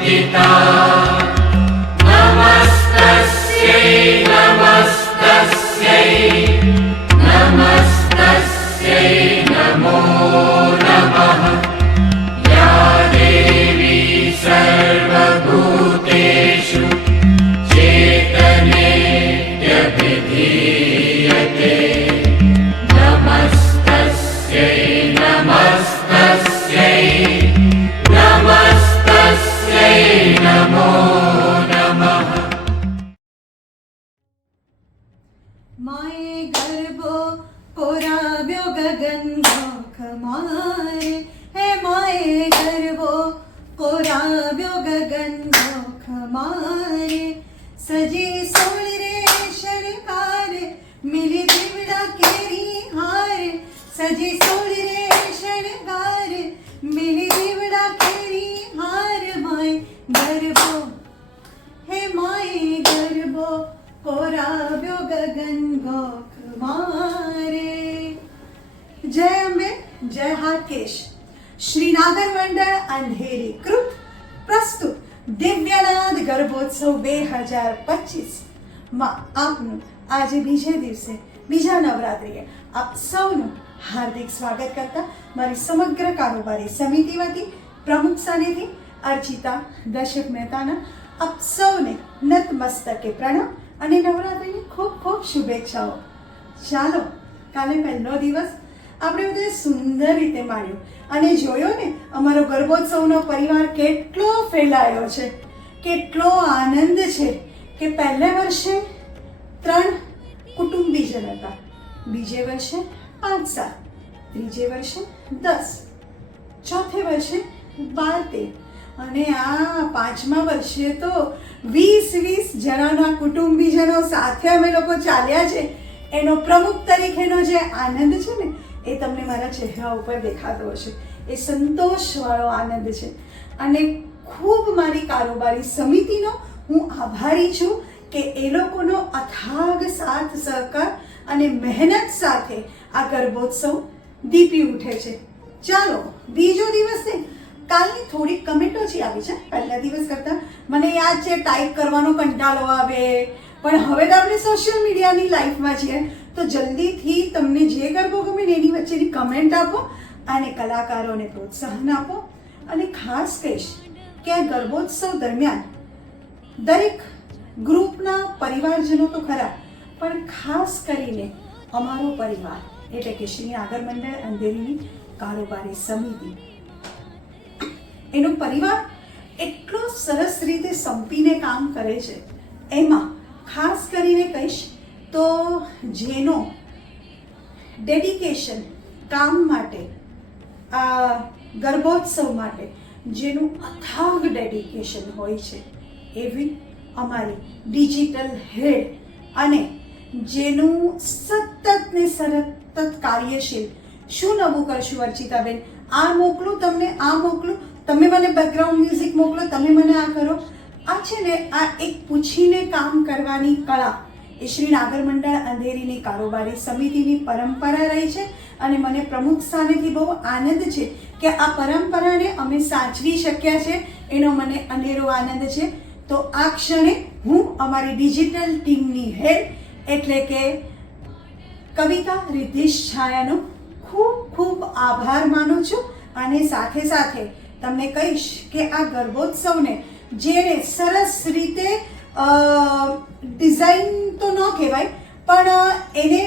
पिता नमस्तस्यै नमस्तस्यै नमस्तस्यै नमो नमः या देवी सर्वभूतेषु चेतनेत्यभिधीयते नमस्तस्यै नमस्तस्यै नमस्तस्यै नमो नमः। माये गर्भो कोराव्यो गगन गोख मारे हे माये गर्भो कोराव्यो गगन गोख मारे सजी सोळी रे शणकारे मिली दिवड़ा केरी हारे सजी सोळी रे शणकारे मिली दिवड़ा केरी हार माये गर्भो हे माये गर्भो कोराव्यो गगन गोख मारे। जय अंबे जय हाटकेश। श्री नागर मंडळ अंधेरी कृत प्रस्तुत દિવ્યનાદ ગર્ભોત્સવ 2025 માં આપનું આજે બીજે દિવસે બીજા નવરાત્રિએ આપ સૌનું હાર્દિક સ્વાગત કરતા મારી સમગ્ર કારોબારી સમિતિ વતી પ્રમુખ સાનિધી અર્ચિતા દશક મહેતાના આપ સૌને નતમસ્તકે પ્રણામ અને નવરાત્રિની ખૂબ ખૂબ શુભેચ્છાઓ। ચાલો કાલે પહેલો દિવસ આપણે બધે સુંદર રીતે માણ્યો અને જોયો ને અમારો ગર્ભોત્સવનો પરિવાર કેટલો ફેલાયો છે, કેટલો આનંદ છે કે પહેલે વર્ષે 3 કુટુંબીજન હતા, બીજે વર્ષે 5-7, ત્રીજે વર્ષે 10, ચોથે વર્ષે 12-13 અને આ 5મા વર્ષે તો 20-20 જણાના કુટુંબીજનો સાથે અમે લોકો ચાલ્યા છે। એનો પ્રમુખ તરીકેનો જે આનંદ છે ને એ તમને મારા ચહેરા ઉપર દેખાતો હશે। એ સંતોષવાળો આનંદ છે અને ખૂબ મારી કારોબારી સમિતિનો હું આભારી છું કે એ લોકોનો અથાગ સાથ સહકાર અને મહેનત સાથે આ ગર્ભોત્સવ દીપી ઉઠે છે। ચાલો બીજો દિવસ છે, કાલની થોડીક કમેન્ટો જે આવી છે પહેલા દિવસ કરતાં મને યાદ છે ટાઈપ કરવાનો કંટાળો આવે, પણ હવે તો આપણે સોશિયલ મીડિયાની લાઈફમાં છીએ તો જલ્દીથી તમને જે ગરબો ગમે એની વચ્ચેની કમેન્ટ આપો અને કલાકારોને પ્રોત્સાહન આપો। અને ખાસ કહીશ કે આ ગર્ભોત્સવ દરમિયાન દરેક ગ્રુપના પરિવારજનો તો ખરા, પણ ખાસ કરીને અમારો પરિવાર એટલે કે શ્રી નાગર મંડળ અંધેરીની કારોબારી સમિતિ, એનો પરિવાર એટલો સરસ રીતે સંપીને કામ કરે છે। એમાં ખાસ કરીને કહીશ તો જેનો ડેડિકેશન કામ માટે, આ ગર્ભોત્સવ માટે જેનું અથાગ ડેડિકેશન હોય છે એવી અમારી ડિજિટલ હેડ અને જેનું સતત ને સતત કાર્યશીલ શું નવું કરશું અર્ચિતાબેન, આ મોકલું તમને, આ મોકલું, તમે મને બેકગ્રાઉન્ડ મ્યુઝિક મોકલો, તમે મને આ કરો, આ છે ને આ એક પૂછીને કામ કરવાની કળા એ શ્રી નાગર મંડળ અંધેરીની કારોબારી સમિતિની પરંપરા રહી છે અને મને પ્રમુખ સ્થાનેથી બહુ આનંદ છે કે આ પરંપરાને અમે સાચવી શક્યા છે, એનો મને અનેરો આનંદ છે। તો આ ક્ષણે હું અમારી ડિજિટલ ટીમની હેડ એટલે કે કવિતા રિદ્ધિશ છાયાનો ખૂબ ખૂબ આભાર માનું છું અને સાથે સાથે તમને કહીશ કે આ ગર્ભોત્સવને જેણે સરસ રીતે ડિઝાઇન તો ન કહેવાય પણ એને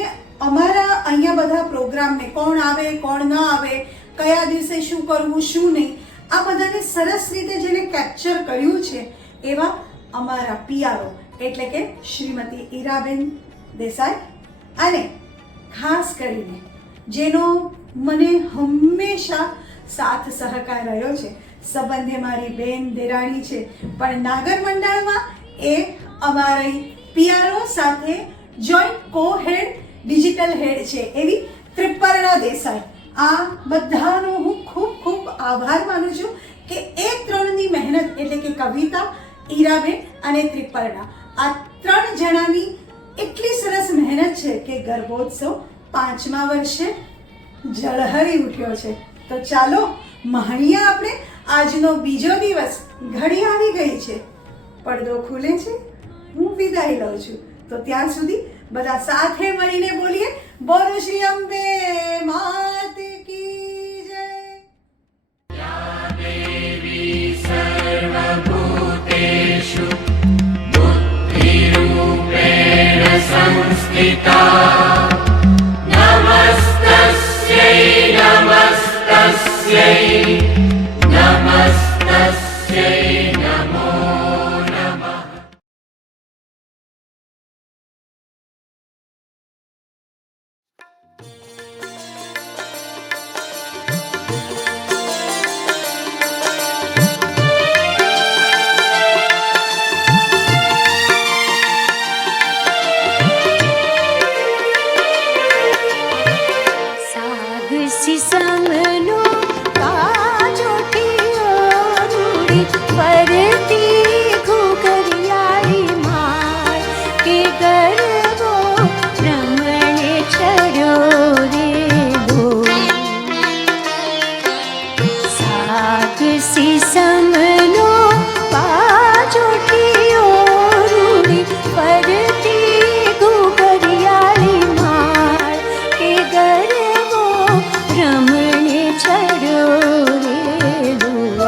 અમારા અહીંયા બધા પ્રોગ્રામને કોણ આવે કોણ ન આવે, કયા દિવસે શું કરવું શું નહીં, આ બધાને સરસ રીતે જેને કેપ્ચર કર્યું છે એવા અમારા પીઆરઓ એટલે કે શ્રીમતી ઈરાબેન દેસાઈ અને ખાસ કરીને જેનો મને હંમેશા સાથ સહકાર રહ્યો છે, સંબંધે મારી બેન દેરાણી છે પણ નાગર મંડળમાં એ અમારી પીઆરઓ સાથે જોઈન્ટ કો હેડ ડિજિટલ હેડ છે એવી ત્રિપર્ણા દેસાઈ। આ બધાનો હું ખૂબ ખૂબ આભાર માનું છું કે એ ત્રણની મહેનત એટલે કે કવિતા, ઈરાબેન અને ત્રિપર્ણા, આ 3 જણાની એટલી સરસ મહેનત છે કે ગર્ભોત્સવ 5મા વર્ષે ઝળહળી ઉઠ્યો છે। તો ચાલો માણીએ આપણે આજનો બીજો દિવસ ઘડી આવી ગઈ છે, પડદો ખુલે છે, હું વિદાય લઉં છું. તો ત્યાં સુધી બધા સાથે મળીને બોલીએ, બોલો શ્રી અંબે માત કી જય. देवी सर्वभूतेषु बुद्धिरूपेण संस्थिता नमस्तस्यै नमस्तस्यै नमस्तस्यै नमो नमः. સાગસી સમનો કાજોઠીઓ રૂડી પરતી ઘૂઘરિયાળી માળ કે ગરબો રમણે ચડ્યો રે બોલ. સાગસી સમનો કાજોઠીઓ રૂડી પરતી ઘૂઘરિયાળી માળ કે ગરબો રમણે ચડ્યો રે બોલ.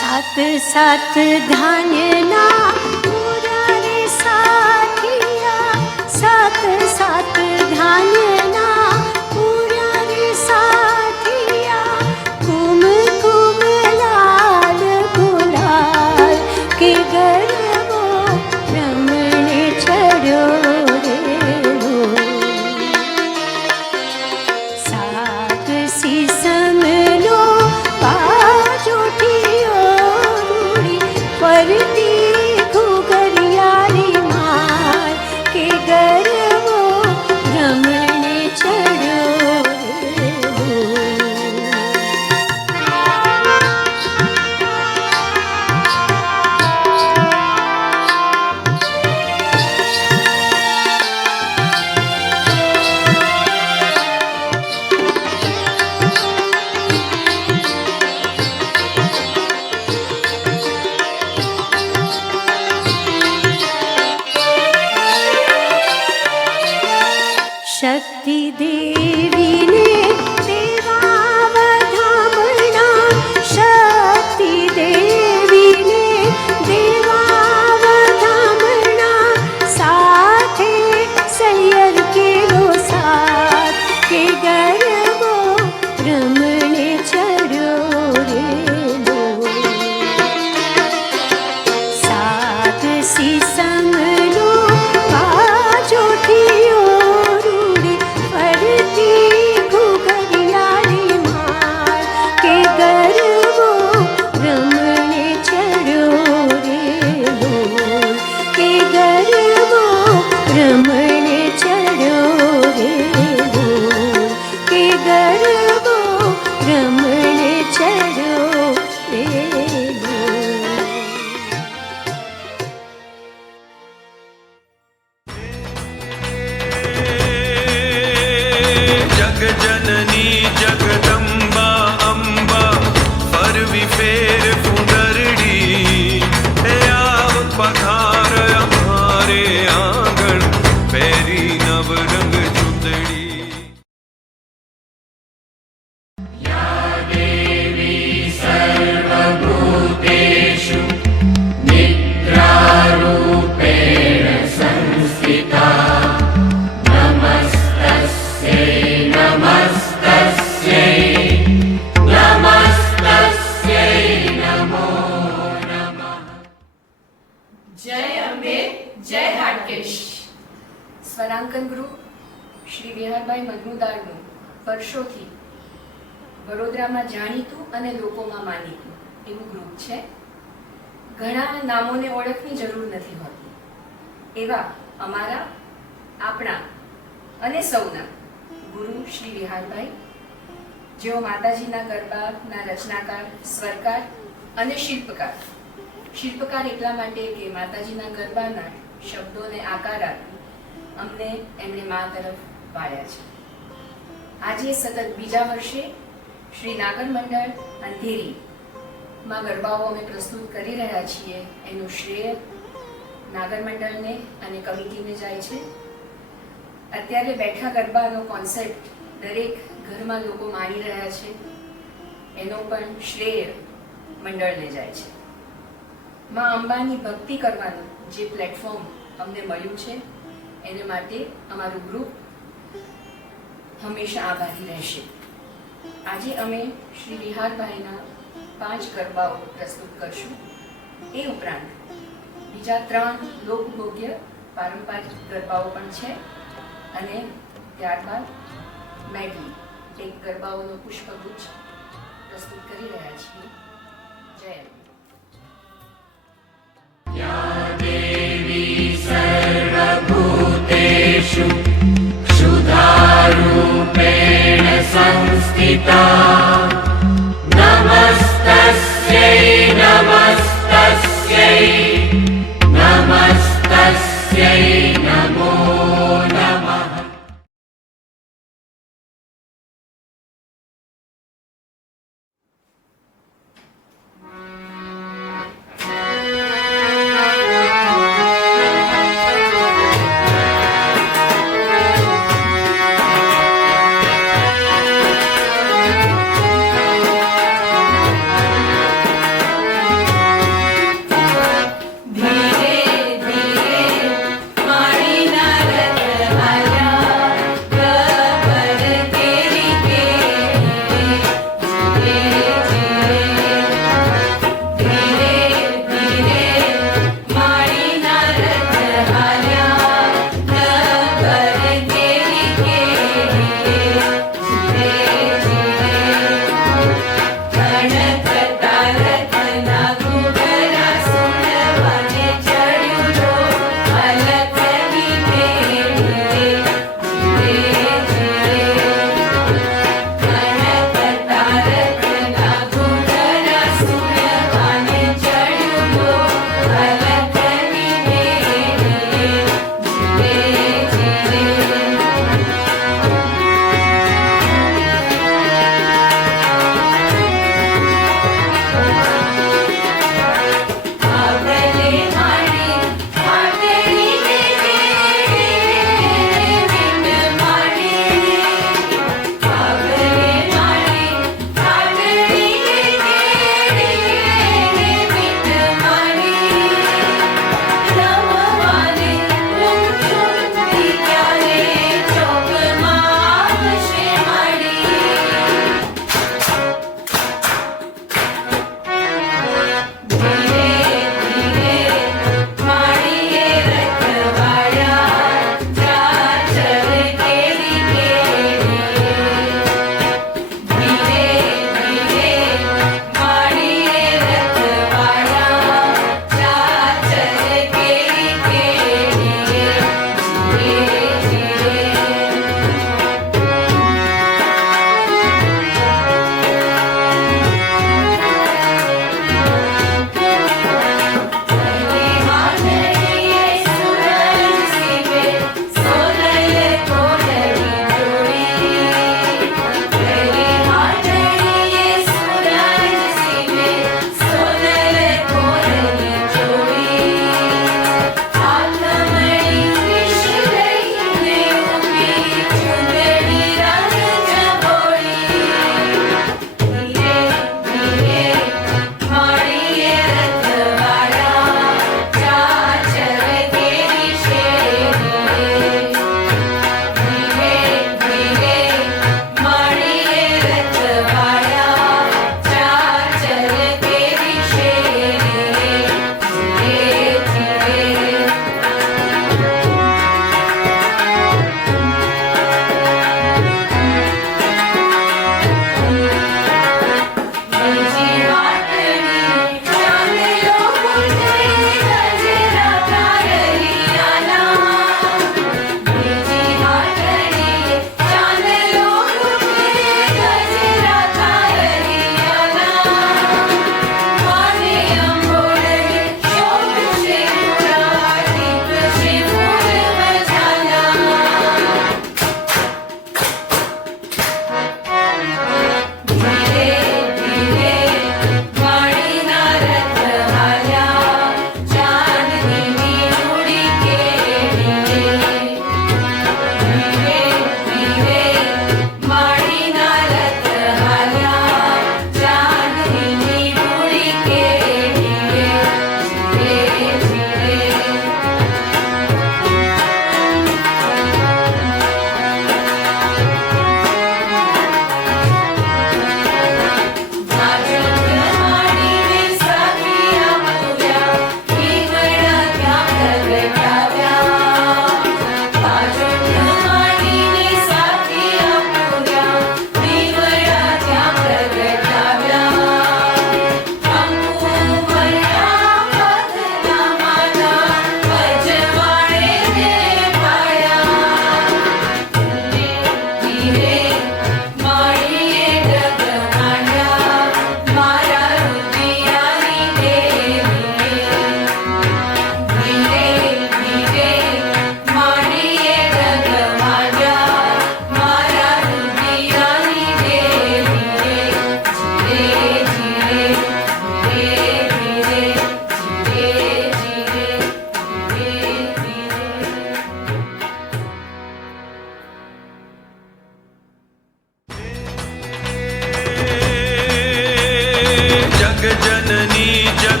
સાત સાત ધાન્યના પૂરા રે સાથિયા, સાત સાત ધાન્યના પૂરા રે સાથિયા, કુમ કુમ લાલ ગુલાલ કે ગરબો રમણે ચડ્યો રે બોલ. સાગસી સમનો કાજોઠીઓ રૂડી પરતી ઘૂઘરિયાળી માળ કે ગરબો રમણે ચડ્યો રે બોલ. શક્તિ દેવીને દેવા વધામણા, શક્તિ દેવીને દેવા વધામણા, સાથે સૈયર કેલો સાથ કે ગરબો રમણે ચડ્યો રે બોલ. સાગસી સમનો કાજોઠીઓ રૂડી પરતી ઘૂઘરિયાળી માળ કે ગરબો રમણે ચડ્યો રે બોલ. કે ગરબો રમણે ચડ્યો રે બોલ. કે ગરબો રમણે ચડ્યો રે બોલ. જગજનની જગદંબા અંબા ફરવી ફેર ફુંદરડી, હે આવ પધાર અમારે આંગણ પહેરી નવરંગ ચૂંદડી. देवी सर्वभूतेषु निद्रारूपेण संस्थिता नमस्तस्यै नमस्तस्यै नमस्तस्यै नमो नमः. જય અંબે, જય હાટકેશ. સ્વરાંકન ગ્રુપ શ્રી વિહારભાઈ મજમુદારનું વર્ષોથી વડોદરામાં જાણીતું અને લોકોમાં માનીતું એવું ગ્રુપ છે. ઘણા નામોને ઓળખની જરૂર નથી હોતી. એવા અમારા, આપણા અને સૌના ગુરુ શ્રી વિહારભાઈ, જેઓ માતાજીના ગરબાના રચનાકાર, સ્વરકાર અને શિલ્પકાર. શિલ્પકાર એટલા માટે કે માતાજીના ગરબાના શબ્દોને આકાર આપી અમને એમણે મા તરફ વાળ્યા છે. આજે સતત બીજા વર્ષે શ્રી નાગર મંડળ અંધેરીમાં ગરબાઓ અમે પ્રસ્તુત કરી રહ્યા છીએ. એનું શ્રેય નાગર મંડળને અને કમિટીને જાય છે. અત્યારે બેઠા ગરબાનો કોન્સેપ્ટ દરેક ઘરમાં લોકો માણી રહ્યા છે, એનો પણ શ્રેય મંડળને જાય છે. માં અંબાની ભક્તિ કરવાનું જે પ્લેટફોર્મ અમને મળ્યું છે એને માટે અમારું ગ્રુપ હંમેશા આભારી રહેશે. આજે અમે શ્રી વિહારભાઈના 5 ગરબાઓ પ્રસ્તુત કરશું. એ ઉપરાંત બીજા 3 લોકભોગ્ય પારંપરિક ગરબાઓ પણ છે અને ત્યારબાદ મેડલી એક ગરબાઓનો પુષ્પગુચ્છ પ્રસ્તુત કરી રહ્યા છીએ. જય અંબે. देवी सर्वभूतेषु क्षुधारूपेण संस्थिता नमस्तस्यै नमस्तस्यै नमस्तस्यै नमो नमः. ધીરે ધીરે મારી ના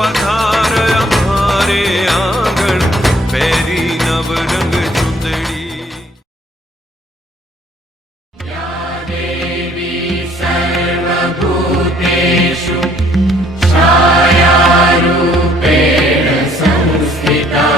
પધાર અમારે આંગણ પહેરી નવરંગ ચૂંદડી देवी सर्वभूतेषु छायारूपेण संस्थिता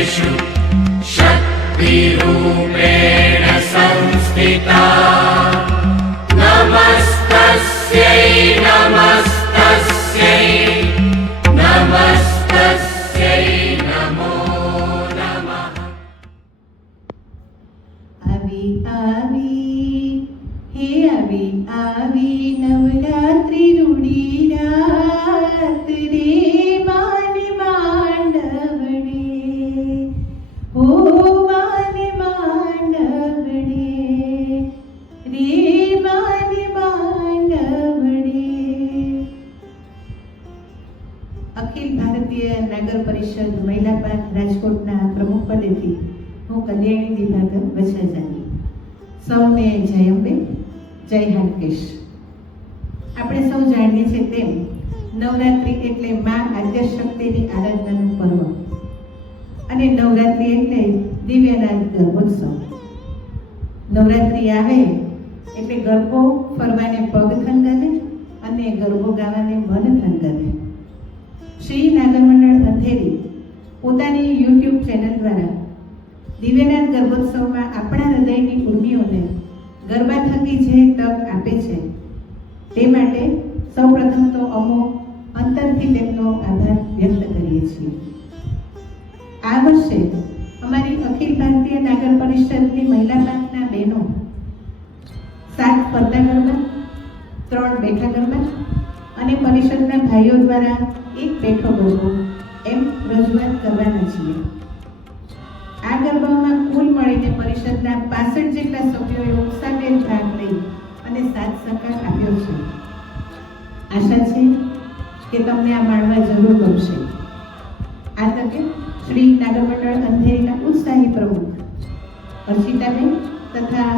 सर्वभूतेषु शक्तिरूपेण संस्थिता नमस्तस्यै नमस्तस्यै नमस्तस्यै नमो नमः આવી આવી હે આવી નવરાત્રિ રૂડી રાત રે માને માંડવડે હો માને માંડવડે રે માને માંડવડે. અખિલ ભારતીય નગર પરિષદ મહિલા પાંચ રાજકોટના પ્રમુખ પદેથી હું કલ્યાણી દિભાગર વછાજાની સૌને જય અંબે જય હાટકેશ. આપણે સૌ જાણીએ છીએ તેમ નવરાત્રિ એટલે મા આદ્યશક્તિની આરાધનાનું પર્વ અને નવરાત્રિ એટલે દિવ્યનાથ ગર્ભોત્સવ. નવરાત્રિ આવે એટલે ગરબો ફરવાને પગ થનગને અને ગરબો ગાવાને મન થનગને. શ્રી નાગર મંડળ અંધેરી પોતાની યુટ્યુબ ચેનલ દ્વારા દિવ્યનાથ ગર્ભોત્સવમાં આપણા હૃદયની ઉર્મિઓને ગરબા થકી જે તક આપે છે તે માટે સૌપ્રથમ તો અમો અંતરથી તેમનો આભાર વ્યક્ત કરીએ છીએ. આ વર્ષે અમારી અખિલ ભારતીય નાગર પરિષદની મહિલા પાંચના બહેનો 7 ફરતા ગરબા, 3 બેઠા ગરબા અને પરિષદના ભાઈઓ દ્વારા 1 બેઠો ગરબો એમ રજૂઆત કરવાના છીએ. આ ગરબામાં કુલ મળીને પરિષદના 65 જેટલા સભ્યોએ ઉત્સાહભેર ભાગ લઈ અને સાથ સહકાર આપ્યો છે. આશા છે કે તમને આ માણવા જરૂર ગમશે. આ તકે શ્રી નાગર મંડળ અંધેરીના ઉત્સાહી પ્રમુખ અર્ચિતાબેન તથા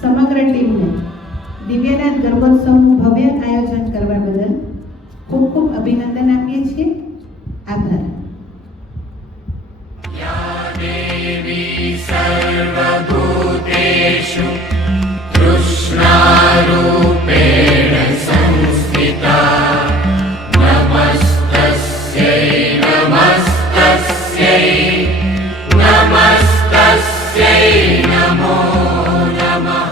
સમગ્ર ટીમને દિવ્યનાથ ગર્ભોત્સવનું ભવ્ય આયોજન કરવા બદલ ખૂબ ખૂબ અભિનંદન આપીએ છીએ. આભાર. देवी सर्वभूतेषु तृष्णारूपेण संस्थिता नमस्तस्यै नमस्तस्यै नमस्तस्यै नमो नमः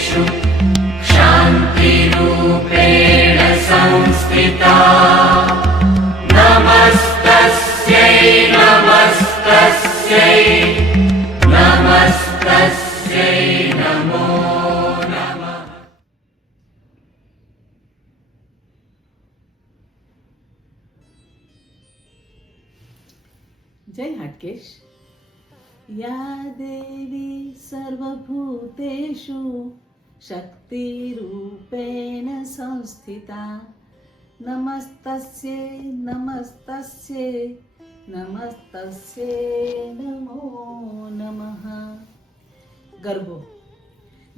सर्वभूतेषु शान्तिरूपेण संस्थिता नमस्तस्यै नमस्तस्यै नमस्तस्यै नमो नमः। जय हाटकेश। या देवी सर्वभूतेषु शक्तिरूपेण संस्थिता नमस्तस्यै नमस्तस्यै नमस्तस्यै नमो नमः।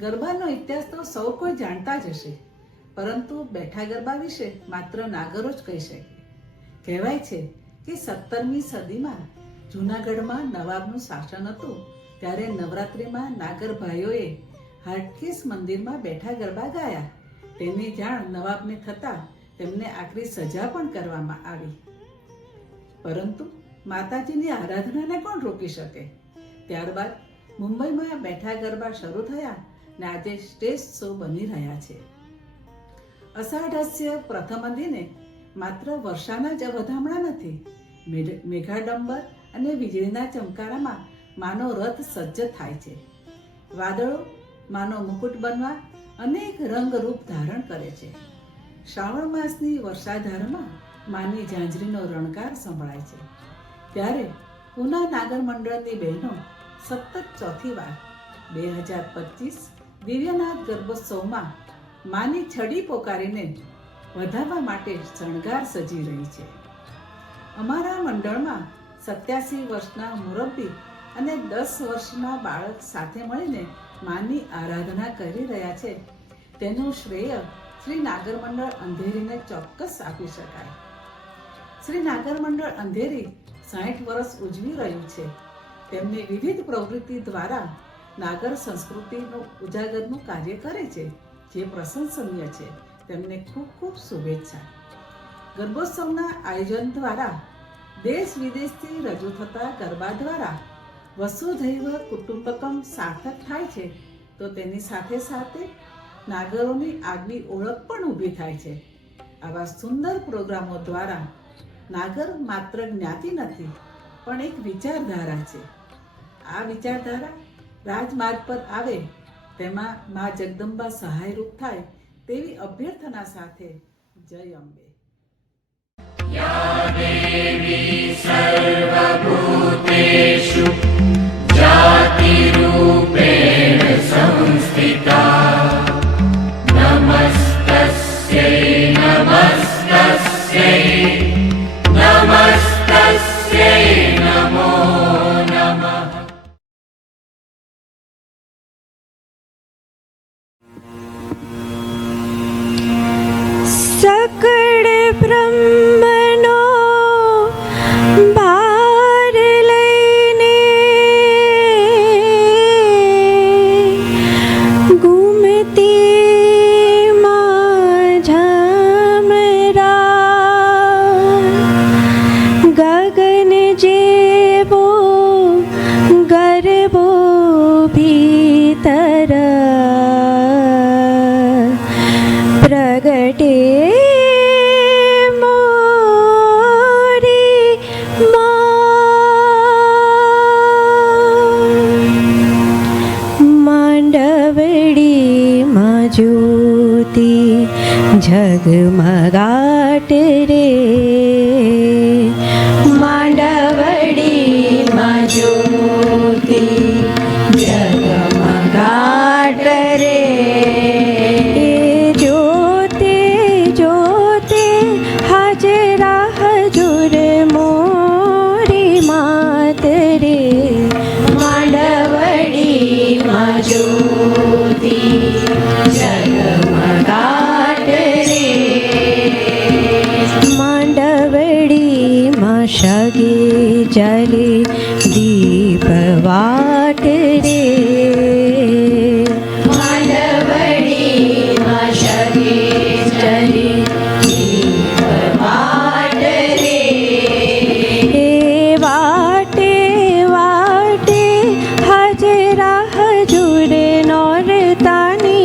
ગરબાનો ઇતિહાસ તો સૌ કોઈ જાણતા જ હશે, પરંતુ બેઠા ગરબા વિશે માત્ર નાગરો જ કહી શકે. કહેવાય છે કે 17મી સદીમાં જૂનાગઢમાં નવાબનું શાસન હતું, ત્યારે નવરાત્રિમાં નાગર ભાઈઓએ હાટકેશ મંદિરમાં બેઠા ગરબા ગાયા. તેની જાણ નવાબને થતાં તેમને આકરી સજા પણ કરવામાં આવી. પરંતુ માતાજીની આરાધનાને કોણ રોકી શકે? ત્યારબાદ મુંબઈમાં બેઠા ગરબા શરૂ થયા ને આજે સ્ટેજ શો બની રહ્યા છે. અષાઢસ્ય પ્રથમ દિને માત્ર વર્ષાના જ વધામણા નથી, મેઘાડંબર અને વીજળીના ચમકારામાં માનો રથ સજ્જ થાય છે. વાદળો માનો મુકુટ બનવા અનેક રંગ રૂપ ધારણ કરે છે. શ્રાવણ માસની વર્ષાધારમાં માની ઝાંઝરીનો રણકાર સંભળાય છે. ત્યારે પૂના નાગર મંડળની બહેનો સતત ચોથી વાર 2025 દિવ્યનાથ ગર્ભોત્સવમાં માની છડી પોકારીને વધાવવા માટે શણગાર સજી રહી છે. અમારા મંડળમાં 87 વર્ષના મુરબ્બી અને 10 વર્ષના બાળક સાથે મળીને માની આરાધના કરી રહ્યા છે. તેનું શ્રેય શ્રી નાગર મંડળ અંધેરીને ચોક્કસ આપી શકાય. શ્રી નાગર મંડળ અંધેરી 60 વર્ષ ઉજવી રહ્યું છે. તેમની વિવિધ પ્રવૃત્તિ દ્વારા નાગર સંસ્કૃતિનું ઉજાગરનું કાર્ય કરે છે, જે પ્રશંસનીય છે. તેમને ખૂબ ખૂબ શુભેચ્છા. ગર્ભોત્સવના આયોજન દ્વારા દેશ વિદેશથી રજૂ થતા ગરબા દ્વારા વસુધૈવ કુટુંબકમ સાર્થક થાય છે, તો તેની સાથે સાથે નાગરોની આગવી ઓળખ પણ ઊભી થાય છે. આવા સુંદર પ્રોગ્રામો દ્વારા નાગર માત્ર જ્ઞાતિ નથી, પણ એક વિચારધારા છે. આ વિચારધારા રાજમાર્ગ પર આવે તેમાં મા જગદંબા સહાયરૂપ થાય તેવી અભ્યર્થના સાથે જય અંબે. या देवी सर्वभूतेषु जातिरूपेण संस्थिता नमस्तस्यै नमस्तस्यै नमस्तस्यै नमो नमः। सकळ ब्रह्मनो भार लઈને ઘૂમતી માં ઝામરા ગગન જેવો ગરબો ભીતર પ્રગટે ज्योति झगमगाट रे मांडवड़ी मां ज्योति झगमगाट रे ज्योति ज्योति हाजरा हजूर मोरी मात रे मांडवड़ी मां ज्योति जगमगाट रे मांडवड़ी मां शगे जले दीप वाट रे मांडवड़ी मां शगे जले दीप वाट रे वाटे वाटे हजरा हजूर नौरतानी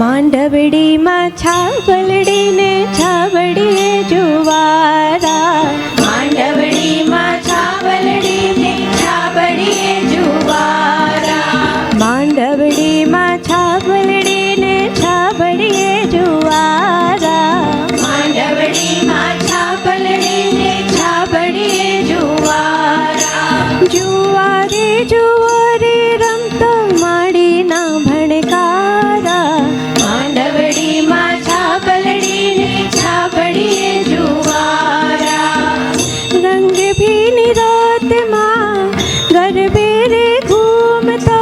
માંડવડીમાં છાબલડીને છાબડીએ જુવારા, માંડવડીમાં છાબલડીને છાબડીએ જુવારા, માંડવડીમાં છાબલડીને છાબડીએ જુવારા, માંડવડીમાં છાબલડીને છાબડીએ જુવારા, જુવારે જુવારે રમતો માડીના ભણકારા, માંડવડીમાં છાબલડીને છાબડીએ જુવારા, રંગ ભીની રાતમાં ગરબે રે ઘૂમતો,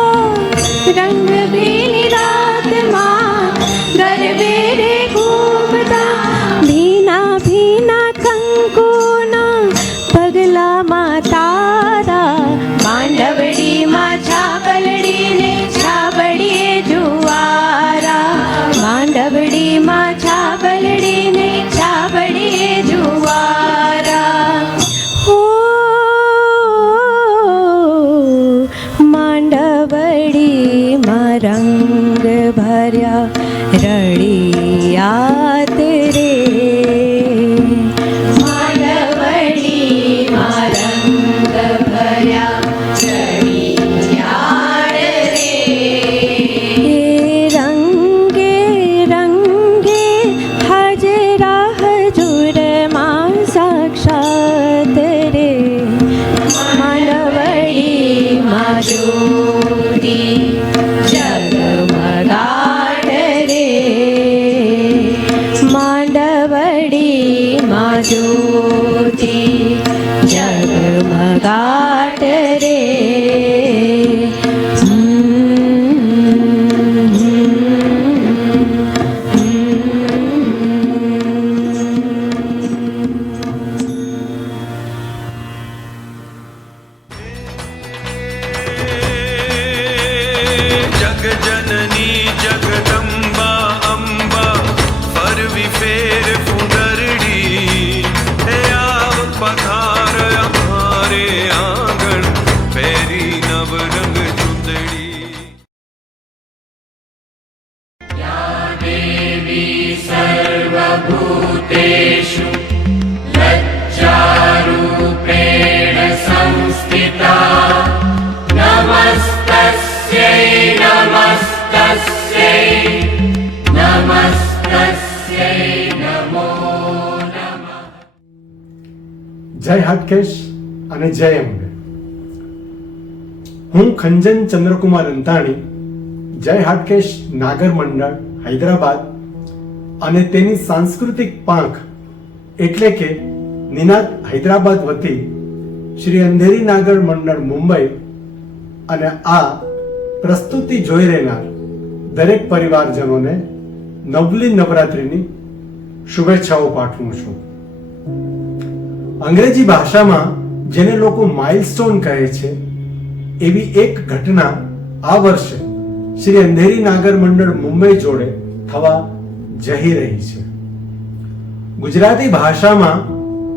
રંગ ભીની રાતમાં ગરબે રે ઘૂમતા, ભીના ભીના કંકુના પગલામાં તારા, માંડવડીમાં છાબલડીને છાબડીએ જુવારા, માંડવડીમાં છાબલડીને છાબડીએ જુવારા. હો માંડવડીમાં રંગ ભર્યા રળિયાત રે, માંડવડીમાં રંગ ભર્યા રળિયાત રે, રંગે રંગે હાજરા હજુરમાં સાક્ષાત રે, માંડવડીમાં જ્યોતિ જગમગાટ રે, માંડવડીમાં જ્યોતિ જગમગાટ રે. જગજનની જગદંબા અંબા ફરવી ફેર ફુંદરડી, હે આવ પધાર અમારે આંગણ પહેરી નવરંગ ચૂંદડી. देवी सर्वभूतेषु लज्जारूपेण संस्थिता नमस्तस्यै नमस्तस्यै नमस्तस्यै नमो नमः. જય હાટકેશ અને જય અંબે. હું ખંજન ચંદ્રકુમાર અંતાણી, જય હાટકેશ નાગર મંડળ હૈદરાબાદ અને તેની સાંસ્કૃતિક પાંખ એટલે કે નિનાદ હૈદરાબાદ વતી શ્રી અંધેરી નાગર મંડળ મુંબઈ અને આ પ્રસ્તુતિ જોઈ રહેનાર દરેક પરિવારજનોને નવલી નવરાત્રિની શુભેચ્છાઓ પાઠવું છું. અંગ્રેજી ભાષામાં જેને લોકો માઇલસ્ટોન કહે છે એવી એક ઘટના આ વર્ષે શ્રી અંધેરી નાગર મંડળ મુંબઈ જોડે થવા જઈ રહી છે. ગુજરાતી ભાષામાં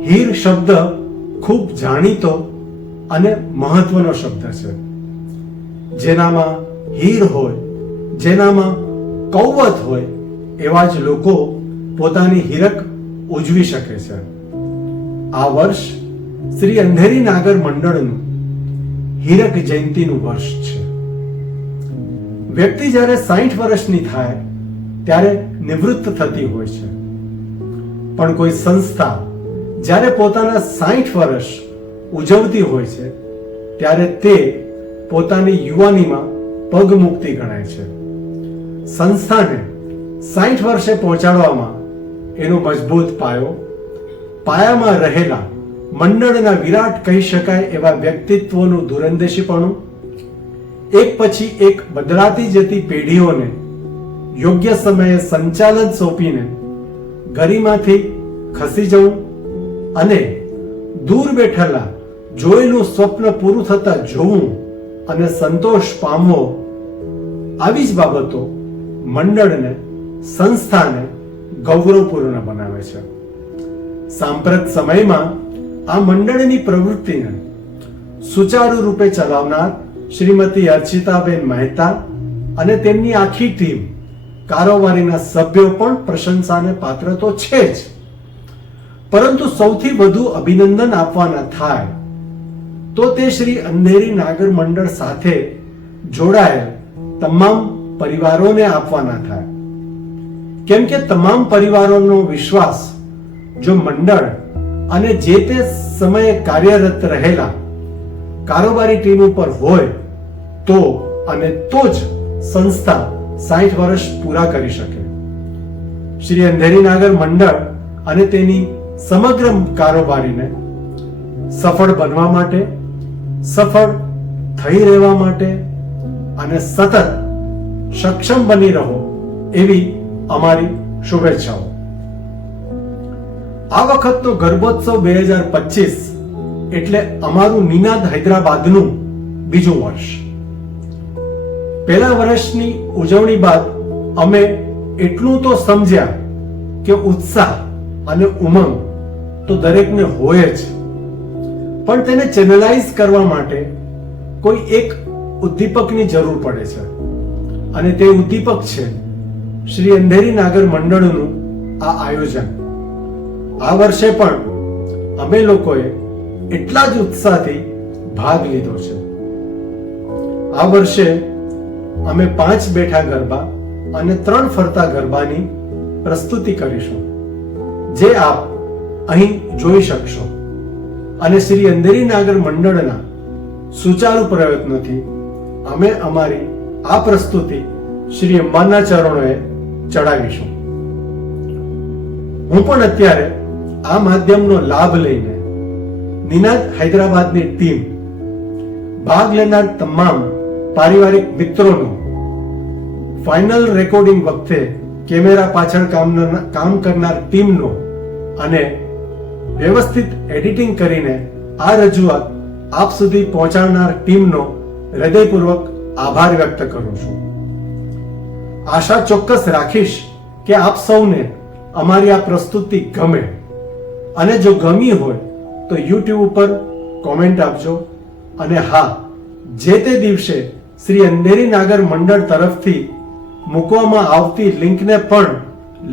હીર શબ્દ ખૂબ જાણીતો અને મહત્વનો શબ્દ છે. જેનામાં હીર હોય, જેનામાં કૌવત હોય એવા જ લોકો પોતાની હીરક ઉજવી શકે છે. આ વર્ષ શ્રી અંધેરી નાગર મંડળનું હીરક જયંતીનું વર્ષ છે. વ્યક્તિ જ્યારે 60 વર્ષની થાય ત્યારે નિવૃત્ત થતી હોય છે, પણ કોઈ સંસ્થા જ્યારે પોતાના 60 વર્ષ ઉજવતી હોય છે ત્યારે તે પોતાની યુવાનીમાં પગ મુક્તિ ગણાય છે. સંસ્થાને 60 વર્ષે પહોંચાડવામાં એનો મજબૂત પાયો, પાયામાં રહેલા મંડળના વિરાટ કહી શકાય એવા વ્યક્તિત્વોનું દૂરંદેશીપણું, એક પછી એક બદલાતી જતી પેઢીઓને યોગ્ય સમયે સંચાલન સોંપીને ગરીમાંથી ખસી જવું અને દૂર બેઠેલા જોયેલું સ્વપ્ન પૂરું થતા જોવું અને સંતોષ પામવો, આવી જ બાબતો મંડળને, સંસ્થાને ગૌરવપૂર્ણ બનાવે છે. સાંપ્રત સમયમાં આ મંડળની પ્રવૃત્તિને સુચારુ રૂપે ચલાવનાર શ્રીમતી અર્ચિતાબેન મહેતા અને તેમની આખી ટીમ કારોબારીના સભ્યો પણ પ્રશંસાને પાત્ર તો છે જ, પરંતુ સૌથી વધુ અભિનંદન આપવાના થાય તો તે શ્રી અંધેરી નાગર મંડળ સાથે જોડાયેલ તમામ પરિવારોને આપવાના થાય. કેમ કે તમામ પરિવારોનો વિશ્વાસ જો મંડળ અને જે તે સમયે કાર્યરત રહેલા કારોબારી ટીમ ઉપર હોય તો જ સંસ્થા 60 વર્ષ પૂરા કરી શકે. શ્રી અંધેરી નાગર મંડળ અને તેની સમગ્ર કારોબારીને સફળ બનવા માટે, સફળ થઈ રહેવા માટે અને સતત સક્ષમ બની રહો એવી અમારી શુભેચ્છાઓ. આ વખતનો ગર્ભોત્સવ 2025 એટલે અમારું નિનાદ હૈદરાબાદનું બીજું વર્ષ. પહેલા વર્ષની ઉજવણી બાદ અમે એટલું તો સમજ્યા કે ઉત્સાહ અને ઉમંગ તો દરેકને હોય જ, પણ તેને ચેનલાઇઝ કરવા માટે કોઈ એક ઉદ્દીપકની જરૂર પડે છે, અને તે ઉદ્દીપક છે શ્રી અંધેરી નાગર મંડળનું આ આયોજન. આ વર્ષે પણ અમે લોકોએ એટલા જ ઉત્સાહથી ભાગ લીધો છે. આ વર્ષે અમે 5 બેઠા ગરબા અને 3 ફરતા ગરબાની પ્રસ્તુતિ કરીશું, જે આપ અહીં જોઈ શકશો. અને શ્રી અંધેરી નાગર મંડળના સુચારુ પ્રયત્નોથી અમે અમારી આ પ્રસ્તુતિ શ્રી અંબાના ચરણોએ ચડાવીશું. હું પણ અત્યારે આ માધ્યમનો લાભ લઈને નિનાદ હૈદરાબાદની ટીમ, ભાગ લેનાર તમામ પારિવારિક મિત્રોનો, ફાઇનલ રેકોર્ડિંગ વખતે કેમેરા પાછળ કામ કરનાર ટીમનો અને વ્યવસ્થિત એડિટિંગ કરીને આ રજૂઆત આપ સુધી પહોંચાડનાર ટીમનો હૃદયપૂર્વક આભાર વ્યક્ત કરું છું. આશા ચોક્કસ રાખીશ કે આપ સૌને અમારી આ પ્રસ્તુતિ ગમે, અને જો ગમી હોય તો YouTube ઉપર કોમેન્ટ આપજો. અને હા, જે તે દિવસે શ્રી અંધેરી નાગર મંડળ તરફથી મૂકવામાં આવતી લિંકને પણ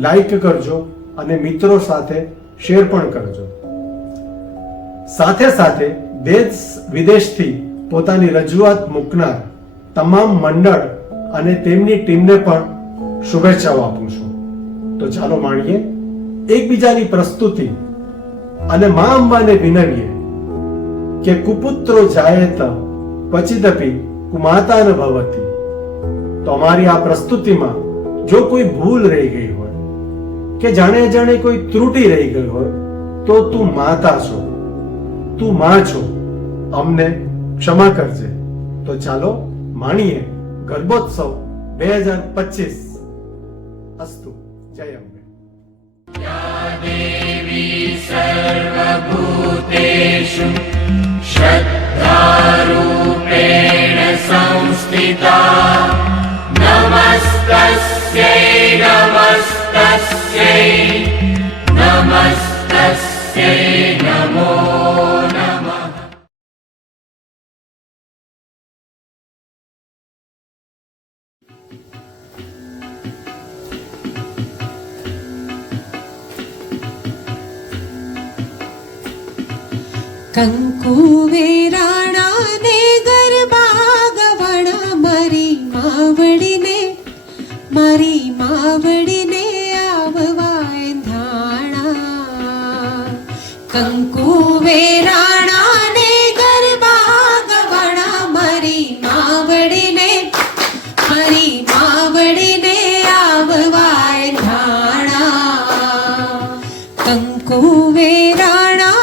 લાઈક કરજો અને મિત્રો સાથે શેર પણ કરજો. સાથે સાથે દેશ વિદેશથી પોતાની રજૂઆત મૂકનાર તમામ મંડળ અને તેમની ટીમને પણ શુભેચ્છાઓ આપું છું. તો ચાલો માણીએ એકબીજાની પ્રસ્તુતિ અને મા અંબાને વિનવીએ કે કુપુત્રો જાયેત ક્વચિદપી કુમાતા ન ભવતી. તો અમારી આ પ્રસ્તુતિમાં જો કોઈ ભૂલ રહી ગઈ હોય કે જાણે જાણે કોઈ ત્રુટી રહી ગઈ હોય તો તું માતા છો, તું માં છો, અમને ક્ષમા કરજે. તો ચાલો માણીએ ગર્ભોત્સવ 2025. અસ્તુ. જય અંબે. देवी सर्वभूतेषु श्रद्धारूपेण संस्थिता नमस्तस्यै नमस्तस्यै नमस्तस्यै नमो नमः. કંકુ વેરાણા ને ગરબા ગવણા મારી માવડીને આવવા એંધાણા. કંકુ વેરાણા ને ગરબા ગવણા મારી માવડીને આવવા એંધાણા. કંકુ વેરાણા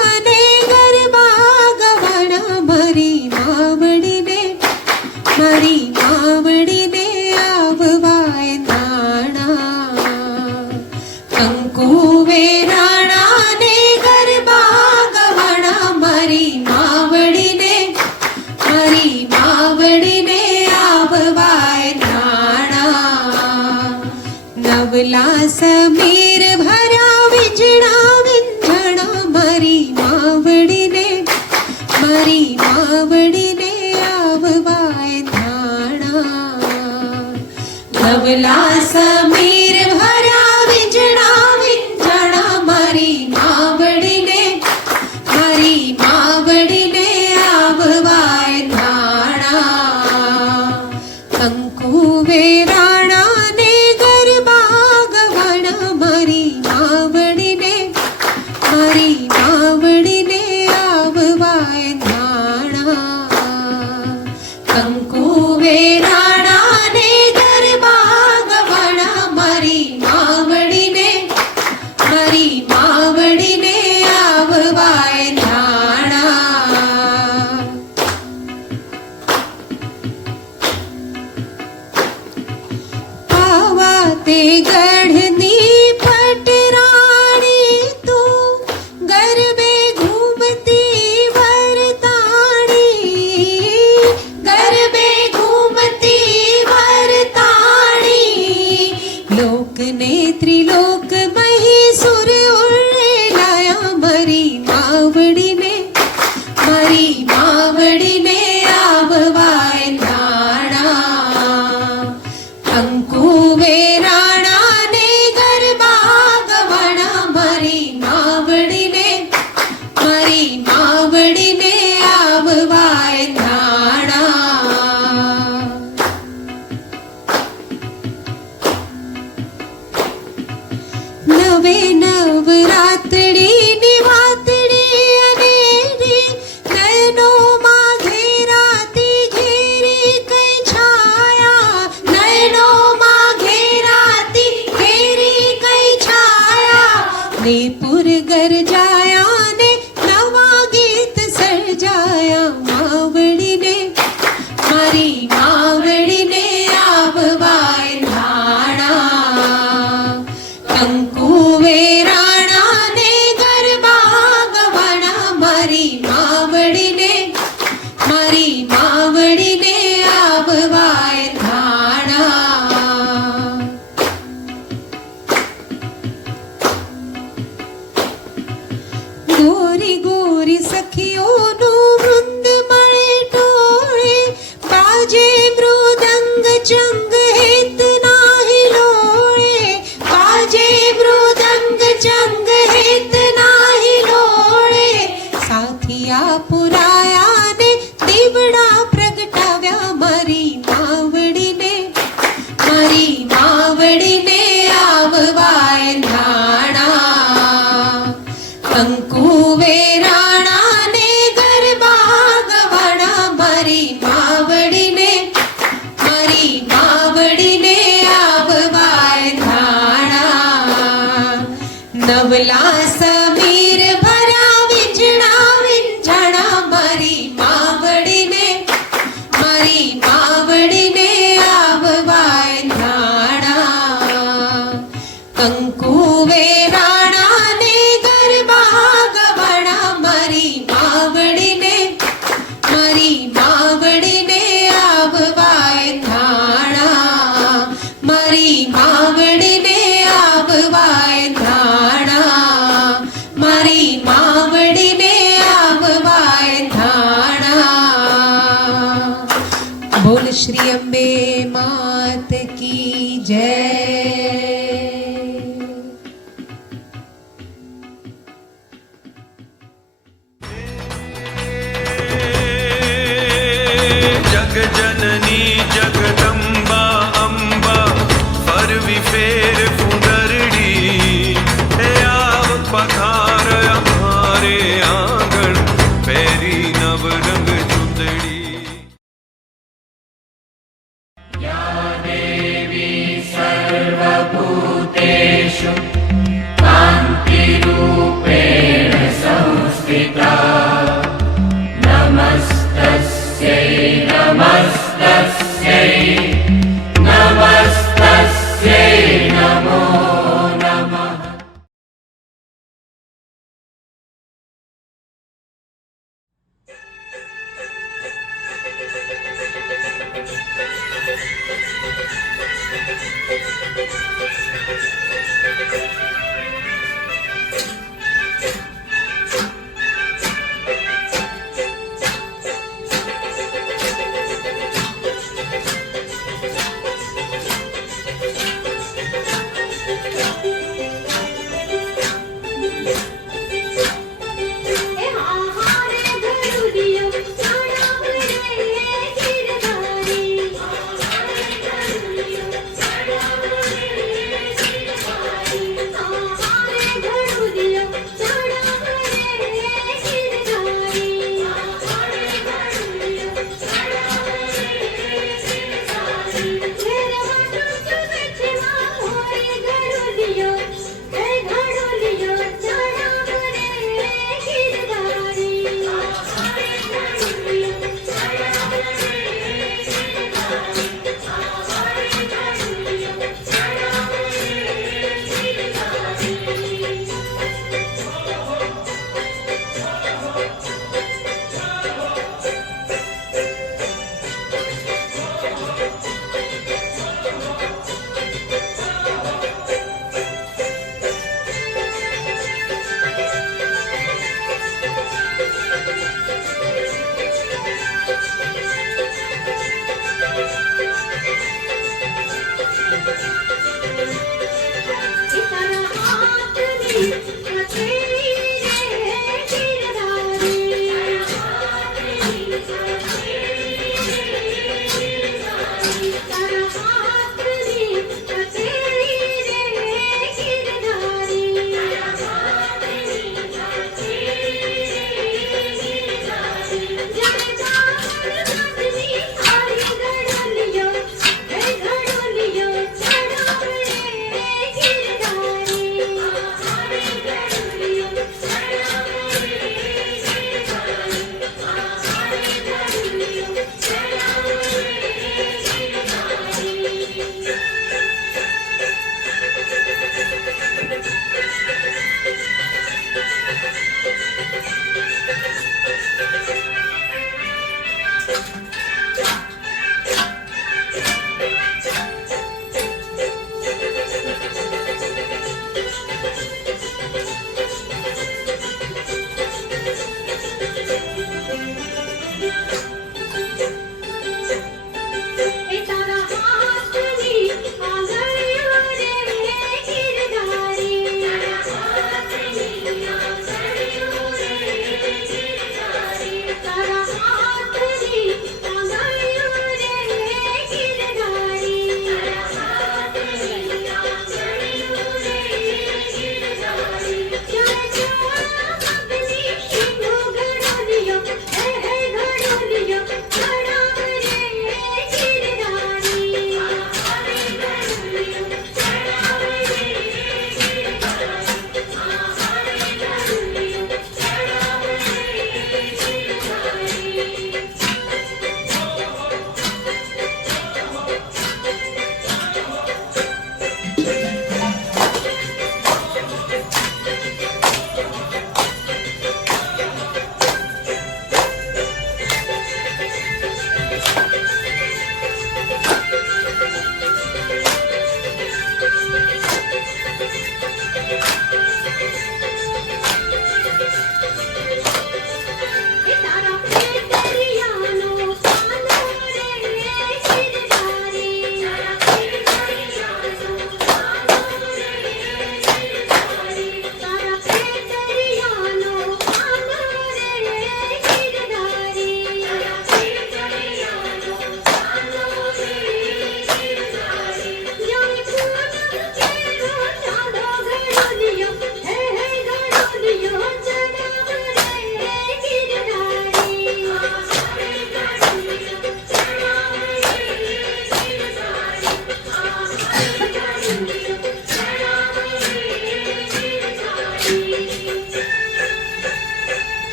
માવડીને આવવા એંધાણા. કંકુ વેરાણા ને ગરબા ગવણા મારી માવડીને આવવા એંધાણા. નવલા સમીર ભર્યા વીજળા વિંધણા મારી માવડીને આવવા એંધાણા. નવલા સમીર ગઢની પટરાણી તું ગરબે ઘૂમતી વરતાણી, ગરબે ઘૂમતી વરતાણી. લોકને ત્રિલોક મહીસુર ઉડેલાયા મારી માવડીને, મારી માવડીને આવવાય નાણા. અંકુ વેરાણા ને ગરબા ગવાણા મારી માવડીને, મારી માવડીને આવવાય નાણા. નવે નવરાત્રિની વાતડી અનેરી નયનોમાં ઘેરાતી ઘેરી કઈ છાયા, નયનોમાં ઘેરાતી ઘેરી કઈ છાયા. ને પુર ગરજાયા ને નવા ગીત સર્જાયા માવડીને, મારી માવડીને આવવાય નાણા. કંકુ વેરાણા ને ગરબા ગવાણા મારી માવડીને, મારી માવડીને આવવાય નાણા. ગોરી ગોરી સખીઓનું વૃંદ મળે ટોળે, બાજે મૃદંગ ચંગ હેત નાહી લોળે, બાજે મૃદંગ ચંગ હેત નાહી લોળે. સાથિયા પુરાયા ને દીવડા પ્રગટાવ્યા મારી માવડીને, મારી માવડીને આવવાય નાણા. કંકુ વેરાણા ને ગરબા ગવાણા મારી માવડીને, મારી માવડીને આવવાય નાણા. નવલા સમીર ભર્યા વીંઝણા વીંઝણા મારી માવડીને, મારી માવડીને આવવાય નાણા. કંકુ વેરાણા ને ગરબા ગવાણા મારી માવડીને, મારી માવડીને આવવાય નાણા. મારી માવડીને આવવાય નાણા. મારી માવડીને આવવાય નાણા. બોલ શ્રી અંબે માત કી જય. जग जननी जगदम्बा अम्बा फरवी फेर फुंदरड़ी हे आव पधार हमारे आंगण पैरी नव रंग चुंदड़ी. सर्वभूतेषु कान्तिरूपेण संस्थिता नमस्तस्यै नमस्तस्यै नमस्तस्यै नमो नमः.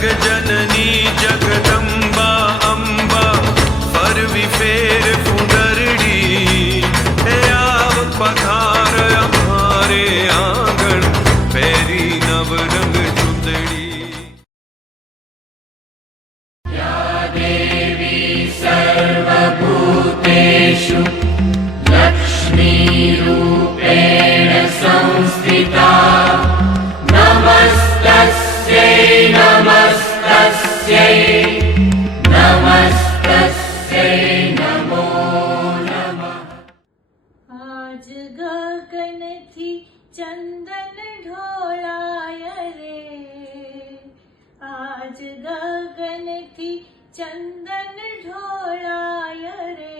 જગજનની જગદંબા અંબા ફરવી ફેર ફુંદરડી હે આવ પધાર અમારે આંગણ પહેરી નવરંગ ચુંદડી सर्वभूतेषु लक्ष्मीरूपेण संस्थिता नमस्तस्यै नमस्तस्यै नमस्तस्यै नमो नमः। આજ ગગનથી ચંદન ઢોળાય રે, આજ ગગનથી ચંદન ઢોળાય રે,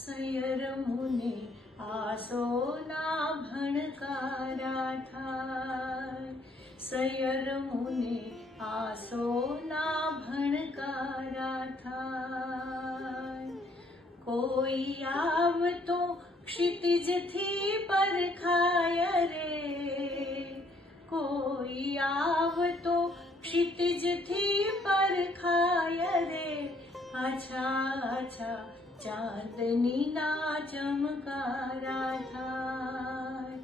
સયર મુને આસોના ભણકારા થાય, સયર મુને આસોના ભણકારા થાય. કોઈ આવતો ક્ષિતિજથી પરખાય રે, કોઈ આવતો ક્ષિતિજથી પરખાય રે, આછા આછા ચાંદનીના ચમકારા થાય,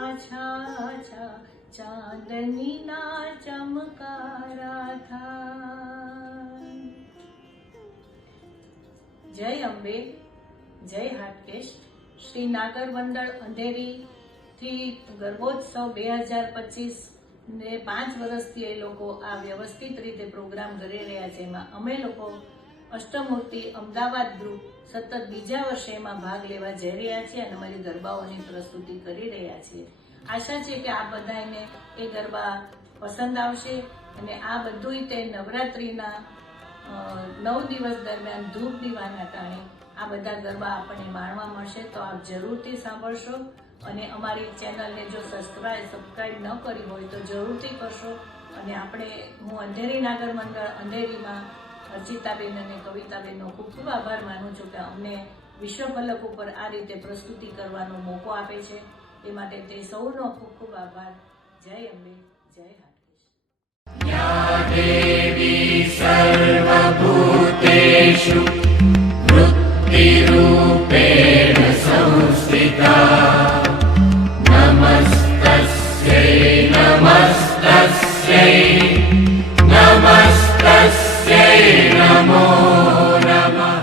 આછા આછા ચાંદનીના ચમકારા થાય. જય અંબે, જય હાટકેશ. શ્રી નાગર મંડળ અંધેરી થી ગર્ભોત્સવ 2025 ને 5 વર્ષથી એ લોકો આ વ્યવસ્થિત રીતે પ્રોગ્રામ કરી રહ્યા છે. એમાં અમે લોકો અષ્ટમૂર્તિ અમદાવાદ ગ્રુપ સતત બીજા વર્ષે એમાં ભાગ લેવા જઈ રહ્યા છીએ અને અમારી ગરબાઓની પ્રસ્તુતિ કરી રહ્યા છીએ. આશા છે કે આ બધાને એ ગરબા પસંદ આવશે અને આ બધુંય તે નવરાત્રિના 9 દિવસ દરમિયાન ધૂપ દીવાના ટાણે આ બધા ગરબા આપણને માણવા મળશે. તો આપ જરૂરથી સાંભળશો અને અમારી ચેનલને જો સબસ્ક્રાઇબ ન કરી હોય તો જરૂરથી કરશો. અને હું અંધેરી નાગર મંડળ અંધેરીમાં અર્ચિતાબેન અને કવિતાબેનનો ખૂબ ખૂબ આભાર માનું છું કે અમને વિશ્વ ફલક ઉપર આ રીતે પ્રસ્તુતિ કરવાનો મોકો આપે છે. એ માટે તે સૌનો ખૂબ ખૂબ આભાર. જય અંબે, જય હાટકેશ. देवी सर्वभूतेषु वृत्तिरूपेण संस्थिता नमस्तस्यै नमस्तस्यै नमस्तस्यै नमो नमः.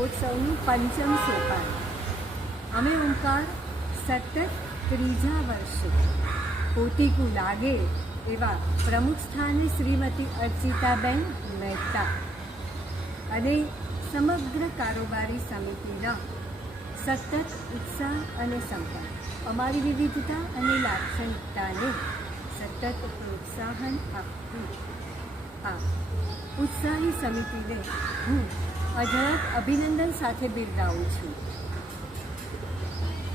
ગર્ભોત્સવનું પંચમ સોપાન. અમે ઓમકાર સતત ત્રીજા વર્ષે પોતીકું લાગે એવા પ્રમુખ સ્થાને શ્રીમતી અર્ચિતાબેન મહેતા અને સમગ્ર કારોબારી સમિતિના સતત ઉત્સાહ અને સંપર્ક, અમારી વિવિધતા અને લાક્ષણિકતાને સતત પ્રોત્સાહન આપતું આ ઉત્સાહી સમિતિને હું અઢળક અભિનંદન સાથે બિરદાવું છું.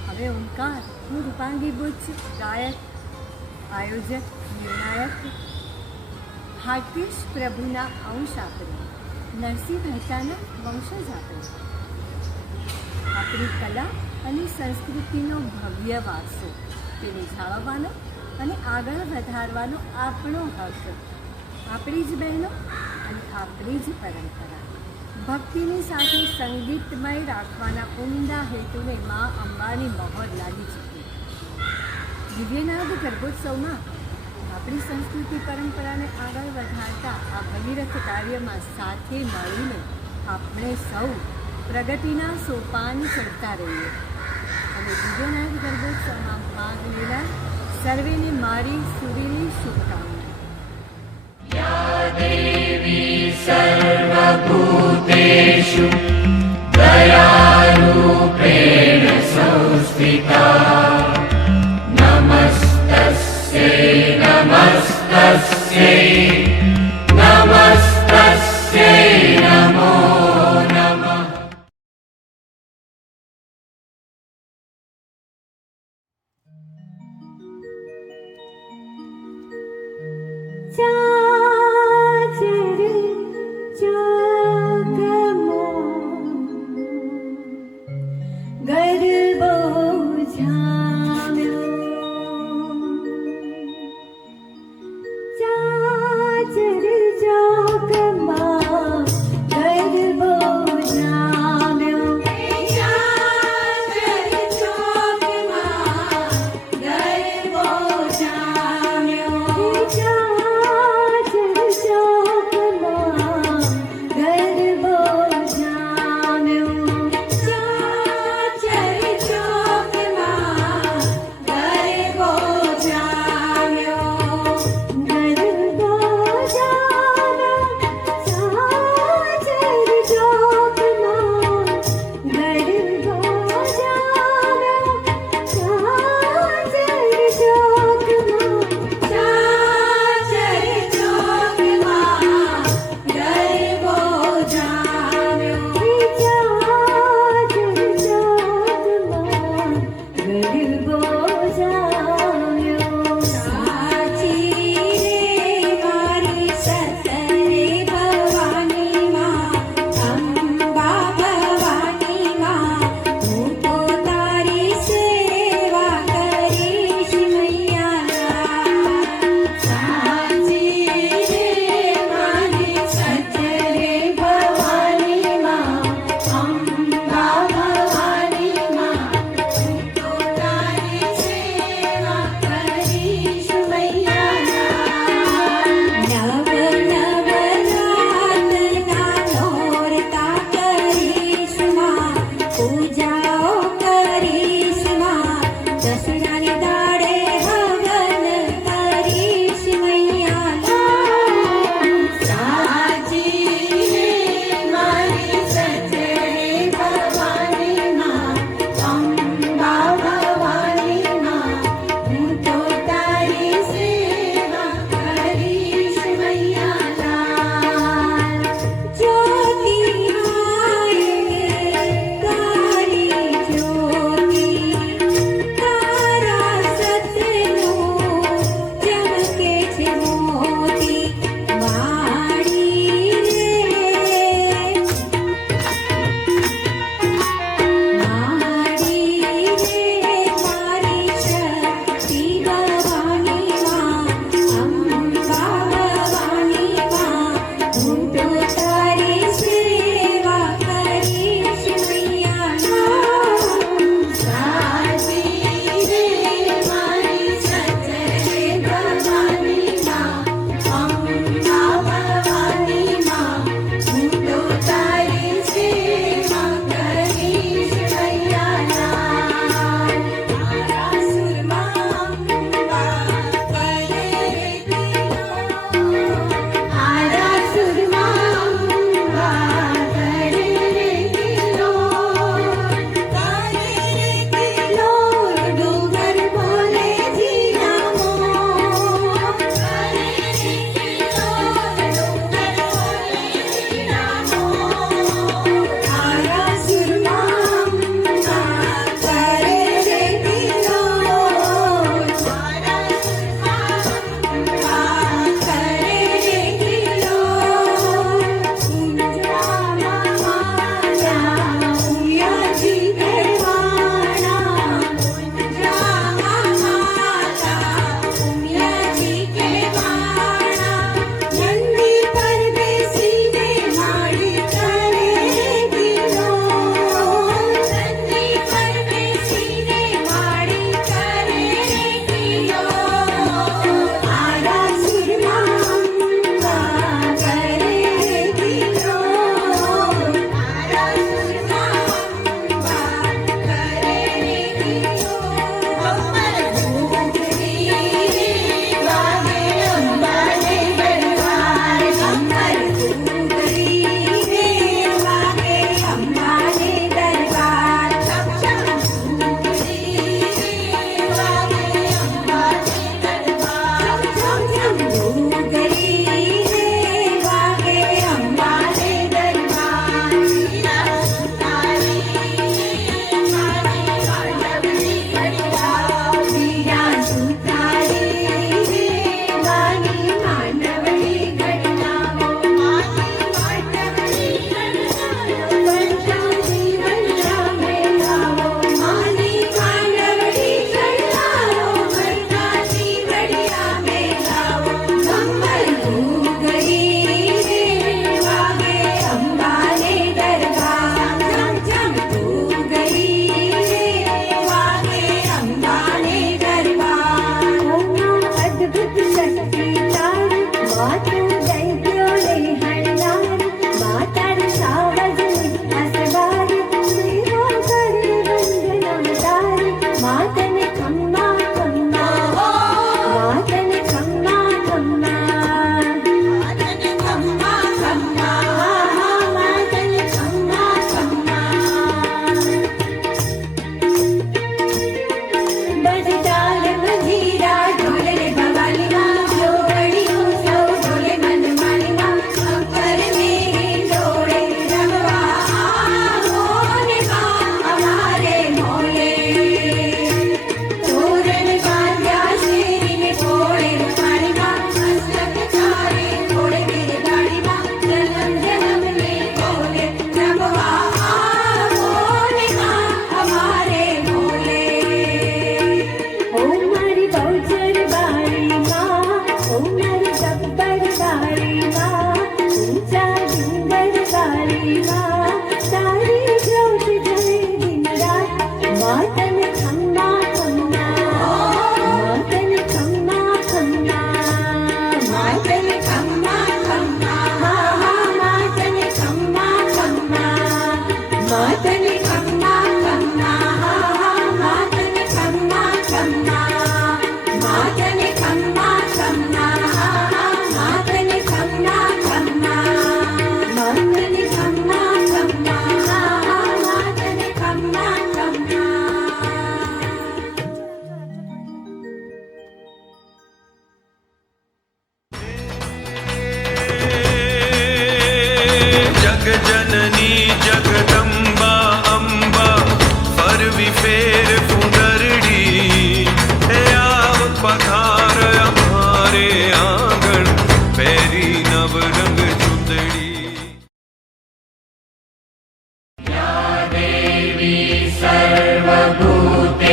હવે ઓમકાર, હું રૂપાંગી બુચ, ગાયક, આયોજક, નિર્ણાયક, હાર્કેશ પ્રભુના અંશ આપણે, નરસિંહ મહેતાના વંશજ આપણે. આપણી કલા અને સંસ્કૃતિનો ભવ્ય વારસો તેને જાળવવાનો અને આગળ વધારવાનો આપણો હક. આપણી જ બહેનો અને આપણી જ પરંપરા ભક્તિની સાથે સંગીતમય રાખવાના ઉમદા હેતુને મા અંબાની મહોર લાગી ચૂકી. દિવ્યનાગ ગર્ભોત્સવમાં આપણી સંસ્કૃતિ પરંપરાને આગળ વધારતા આ ભગીરથ કાર્યમાં સાથે મળીને આપણે સૌ પ્રગતિના સોપાન ચડતા રહીએ. અને દિવ્યનાગ ગર્ભોત્સવમાં ભાગ લેનાર સર્વેને મારી સુરીલી શુભકામના. देवी सर्वभूतेषु दयारूपेण संस्थिता नमस्तस्यै नमस्तस्यै नमस्तस्यै नमो नमः. ચાચર ચોકમાં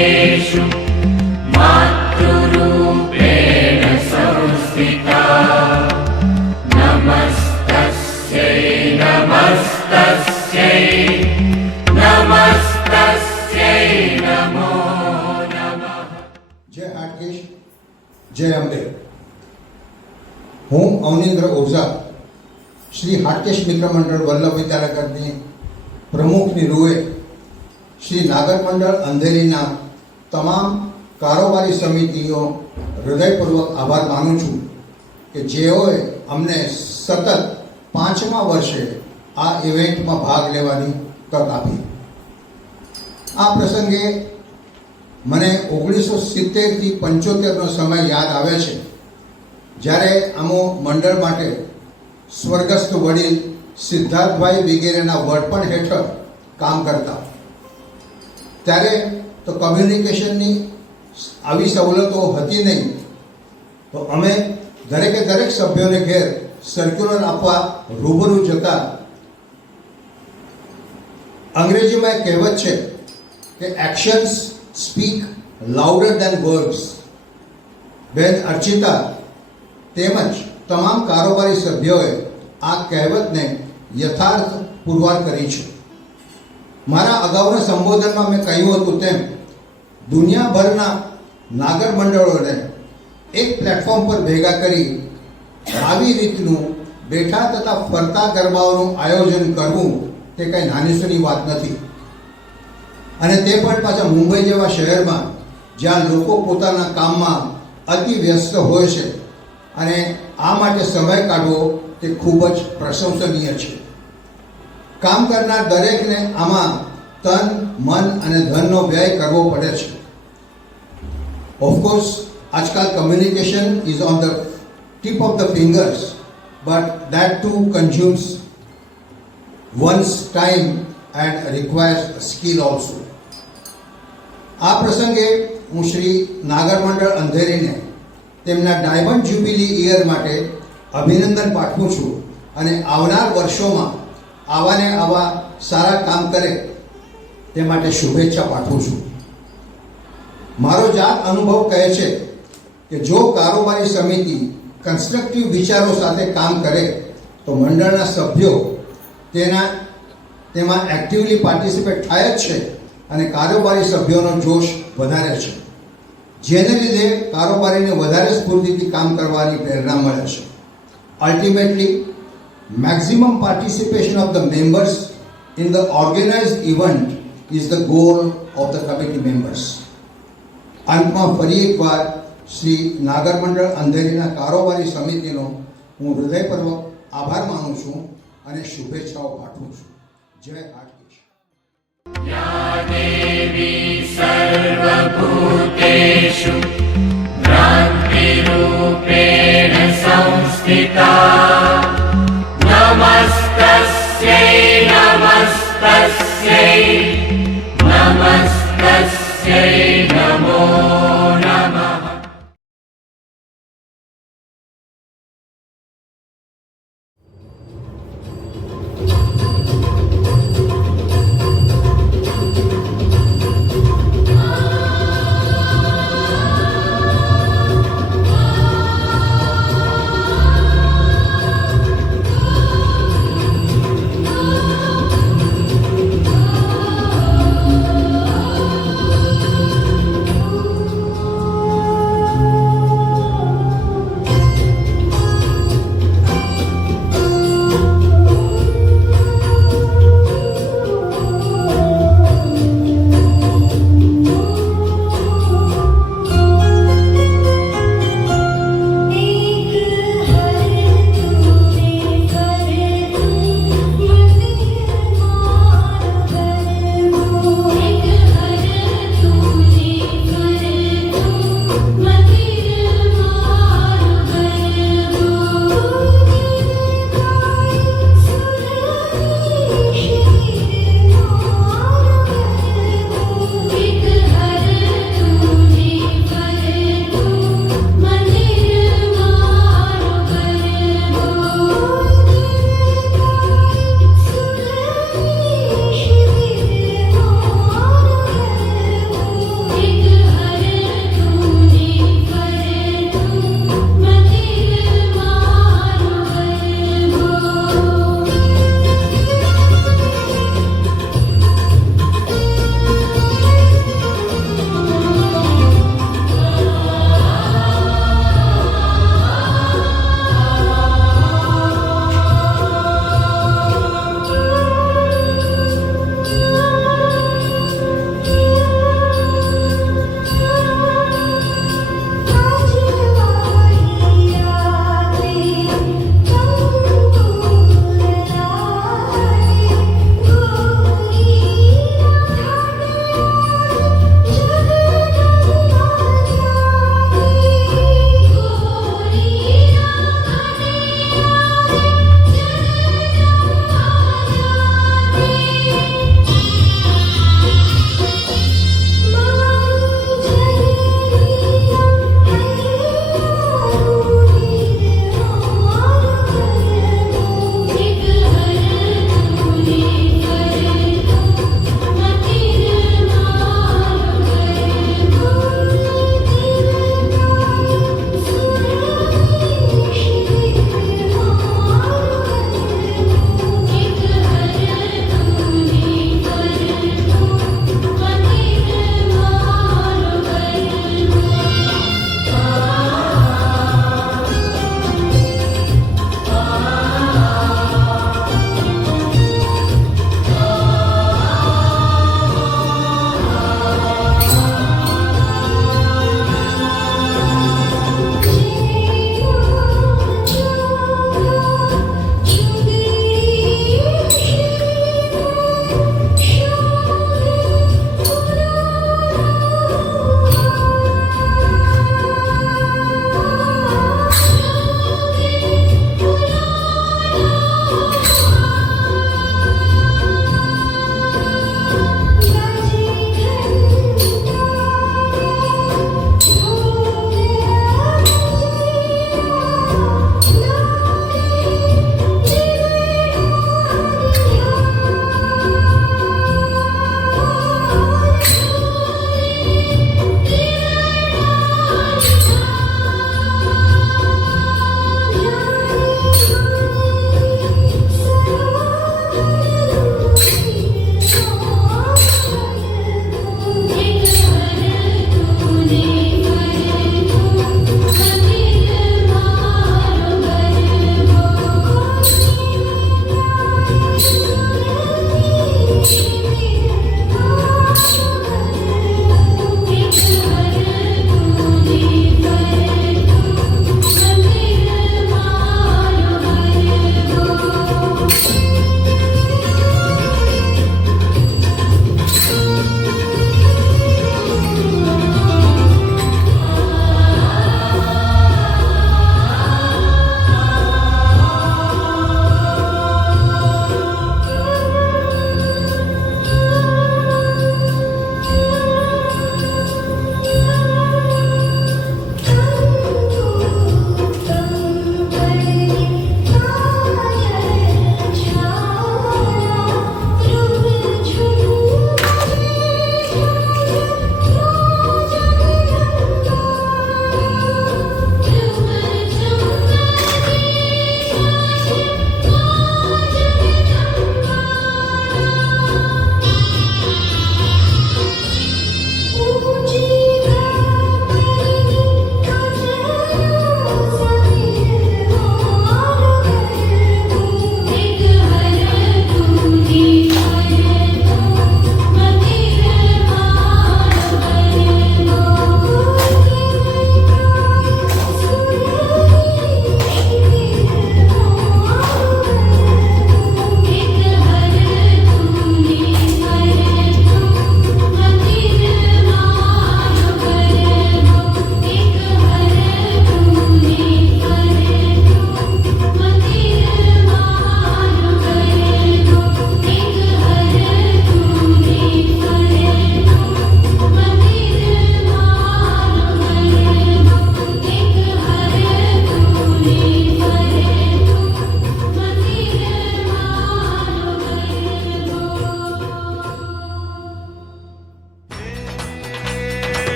सर्वभूतेषु मातृरूपेण संस्थिता नमस्तस्यै नमस्तस्यै नमस्तस्यै नमो नमः। જય હાટકેશ, જય રામદેવ. હું અવનીન્દ્ર ઓઝા શ્રી હાટકેશ મિત્ર મંડળ વલ્લભ વિદ્યાનગરની પ્રમુખની રૂએ શ્રી નાગર મંડળ અંધેરીના તમામ કારોબારી સમિતિઓ હૃદયપૂર્વક આભાર માનું છું કે જેઓએ અમને સતત 5મા વર્ષે આ ઇવેન્ટમાં ભાગ લેવાની તક આપી. આ પ્રસંગે મને 1970થી 75નો સમય યાદ આવે છે, જ્યારે અમો મંડળ માટે સ્વર્ગસ્થ વડીલ સિદ્ધાર્થભાઈ વગેરેના વડપણ હેઠળ કામ કરતા. ત્યારે તો કમ્યુનિકેશનની આવી સવલતો હતી નહીં, તો અમે દરેકે દરેક સભ્યોને ઘેર સર્ક્યુલર આપવા રૂબરૂ જતા. અંગ્રેજીમાં એક કહેવત છે કે એક્શન્સ સ્પીક લાઉડર દેન વર્ડ્સ. બેન અર્ચિતા તેમજ તમામ કારોબારી સભ્યોએ આ કહેવતને યથાર્થ પુરવાર કરી છે. મારા અગાઉના સંબોધનમાં મેં કહ્યું હતું તેમ દુનિયાભરના નાગર મંડળોને એક પ્લેટફોર્મ પર ભેગા કરી આવી રીતનું બેઠા તથા ફરતા ગરબાઓનું આયોજન કરવું તે કંઈ નાની સૂની વાત નથી. અને તે પણ પાછા મુંબઈ જેવા શહેરમાં જ્યાં લોકો પોતાના કામમાં અતિ વ્યસ્ત હોય છે, અને આ માટે સમય કાઢવો તે ખૂબ જ પ્રશંસનીય છે. કામ કરનાર દરેકને આમાં તન મન અને ધનનો વ્યય કરવો પડે છે. ઓફકોર્સ આજકાલ communication is on the tip of the fingers, but that too consumes one's time and requires skill also. આ પ્રસંગે હું શ્રી નાગર મંડળ અંધેરીને તેમના ડાયમંડ જ્યુબિલી યર માટે અભિનંદન પાઠવું છું, અને આવનાર વર્ષોમાં આવાને આવા સારા કામ કરે તે માટે શુભેચ્છા પાઠવું છું. મારો જાત અનુભવ કહે છે કે જો કારોબારી સમિતિ કન્સ્ટ્રક્ટિવ વિચારો સાથે કામ કરે તો મંડળના સભ્યો તેમાં એક્ટિવલી પાર્ટિસિપેટ થાય જ છે, અને કારોબારી સભ્યોનો જોશ વધારે છે, જેને લીધે કારોબારીને વધારે સ્ફૂર્તિથી કામ કરવાની પ્રેરણા મળે છે. Ultimately maximum participation of the members in the organized event is the goal of the committee members. અંતમાં ફરી એકવાર શ્રી નાગર મંડળ અંધેરીના કારોબારી સમિતિનો હું હૃદયપૂર્વક આભાર માનું છું અને શુભેચ્છાઓ પાઠવું છું. જય હાટકેશ. या देवी सर्वभूतेषु भ्रान्तिरूपेण संस्थिता नमस्तस्यै नमस्तस्यै नमस्तस्यै नमो नमः.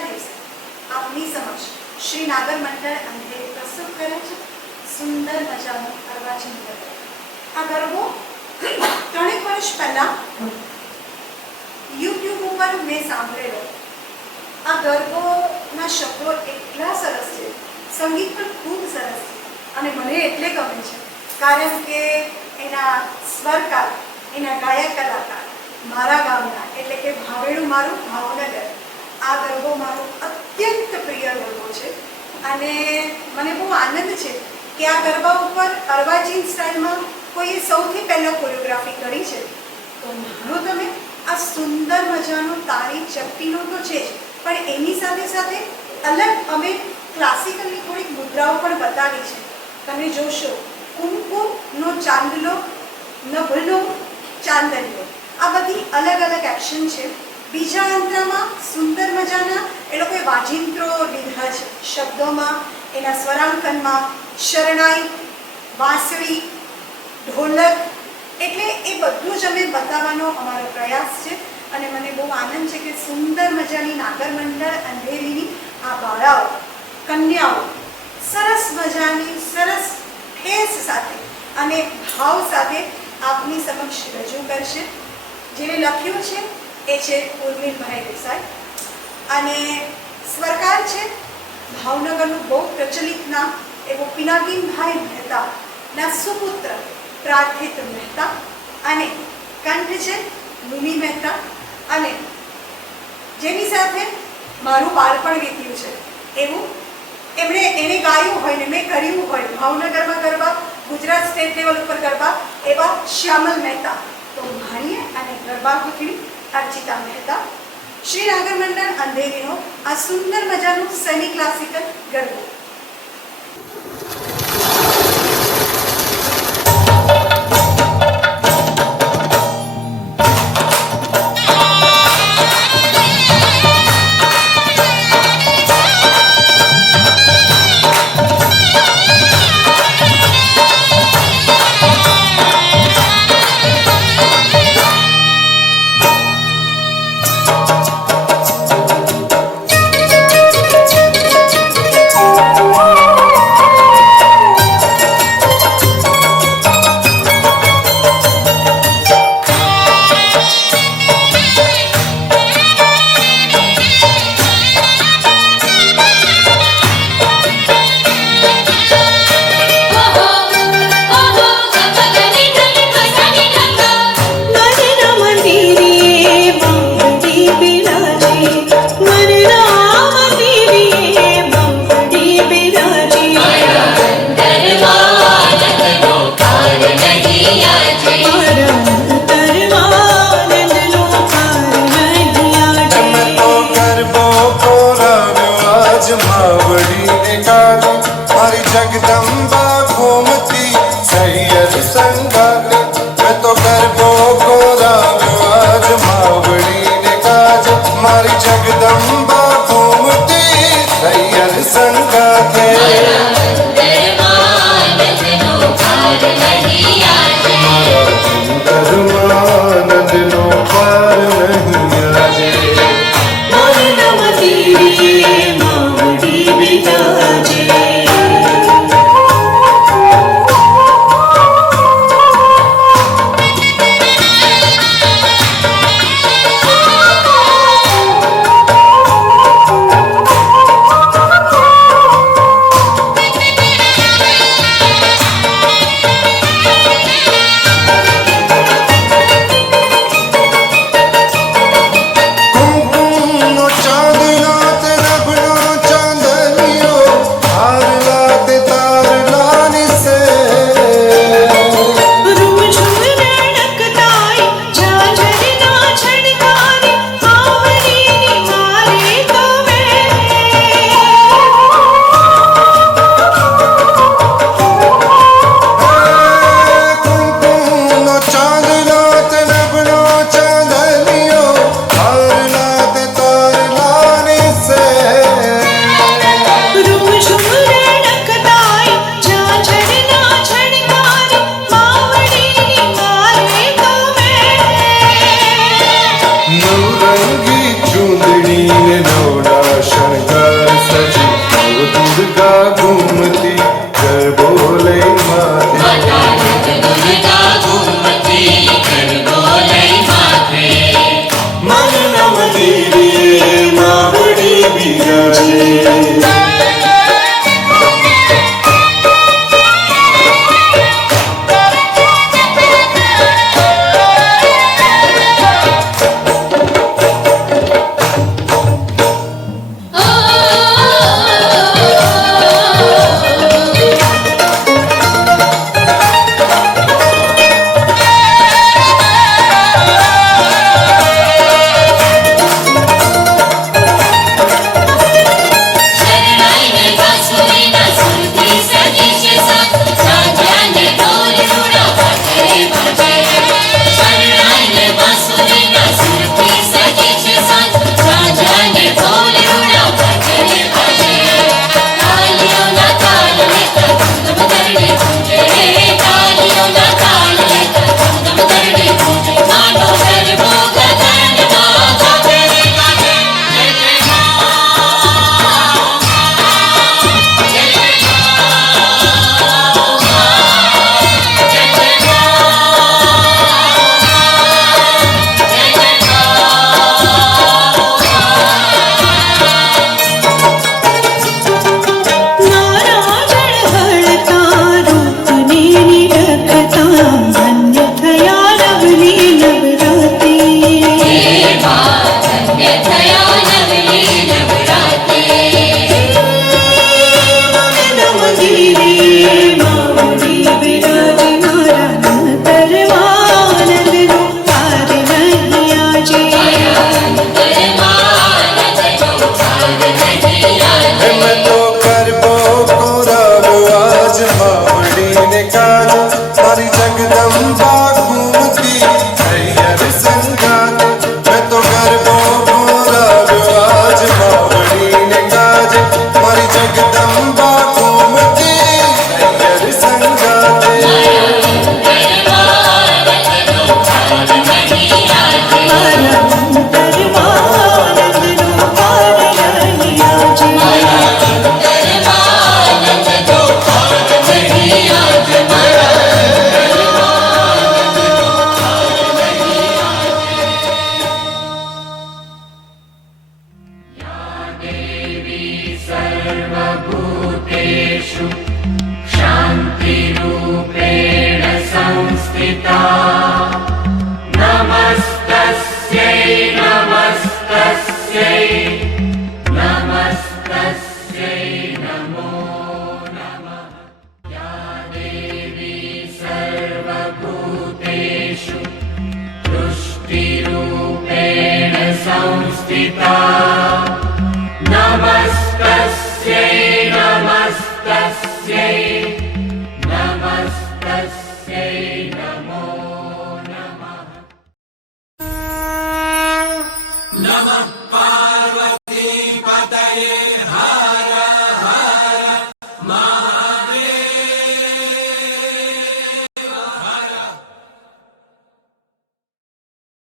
આજના દિવસે આપની સમક્ષ શ્રી નાગર મંડળ અંધેરી પ્રસ્તુત કરે છે સુંદર મજાનો અર્વાચીન ગરબો. આ ગરબો 3 વર્ષ પહેલા યુટ્યુબ ઉપર મેં સાંભળેલો. આ ગરબોના શબ્દો એટલા સરસ છે, સંગીત પણ ખૂબ સરસ છે અને મને એટલે ગમે છે કારણ કે એના સ્વરકાર, એના ગાયક કલાકાર મારા ગામના એટલે કે ભાવેણું મારું ભાવનગર. આ ગરબો મારો અત્યંત પ્રિય ગરબો છે અને મને બહુ આનંદ છે કે આ ગરબા ઉપર અર્વાચીન સ્ટાઇલમાં કોઈએ સૌથી પહેલાં કોરિયોગ્રાફી કરી છે. તો માનો તમે આ સુંદર મજાનો તાળી ચપટીનો તો છે જ, પણ એની સાથે સાથે અલગ અમે ક્લાસિકલની થોડીક મુદ્રાઓ પણ બતાવી છે. તમે જોશો કુમકુમનો ચાંદલો, નભનો ચાંદલિયો, આ બધી અલગ અલગ એક્શન છે. બીજા અંતરામાં સુંદર મજાના એ લોકોએ વાજિંત્રો લીધા છે શબ્દોમાં, એના સ્વરાંકનમાં શરણાઈ, વાંસળી, ઢોલક, એટલે એ બધું જ અમે બતાવવાનો અમારો પ્રયાસ છે અને મને બહુ આનંદ છે કે સુંદર મજાની નાગર મંડળ અંધેરીની આ બાળાઓ, કન્યાઓ સરસ મજાની સરસ ઠેસ સાથે અને ભાવ સાથે આપની સમક્ષ રજૂ કરશે. જેને લખ્યું છે એ છે ઉર્મિલભાઈ દેસાઈ અને સ્વરકાર છે ભાવનગરનું બહુ પ્રચલિત નામ એવો પિનાકીનભાઈ મહેતાના સુપુત્ર પ્રાર્થિત મહેતા અને કંઠ છે લુની મહેતા અને જેની સાથે મારું બાળપણ વીત્યું છે એવું એણે ગાયું હોય ને મેં કર્યું હોય ભાવનગરમાં ગરબા, ગુજરાત સ્ટેટ લેવલ ઉપર ગરબા, એવા શ્યામલ મહેતા. તો ભાણીએ અને ગરબા કુકડી અર્ચિતા મહેતા. શ્રી નાગર મંડળ અંધેરીનો આ સુંદર મજાનું સેમી ક્લાસિકલ ગરબો.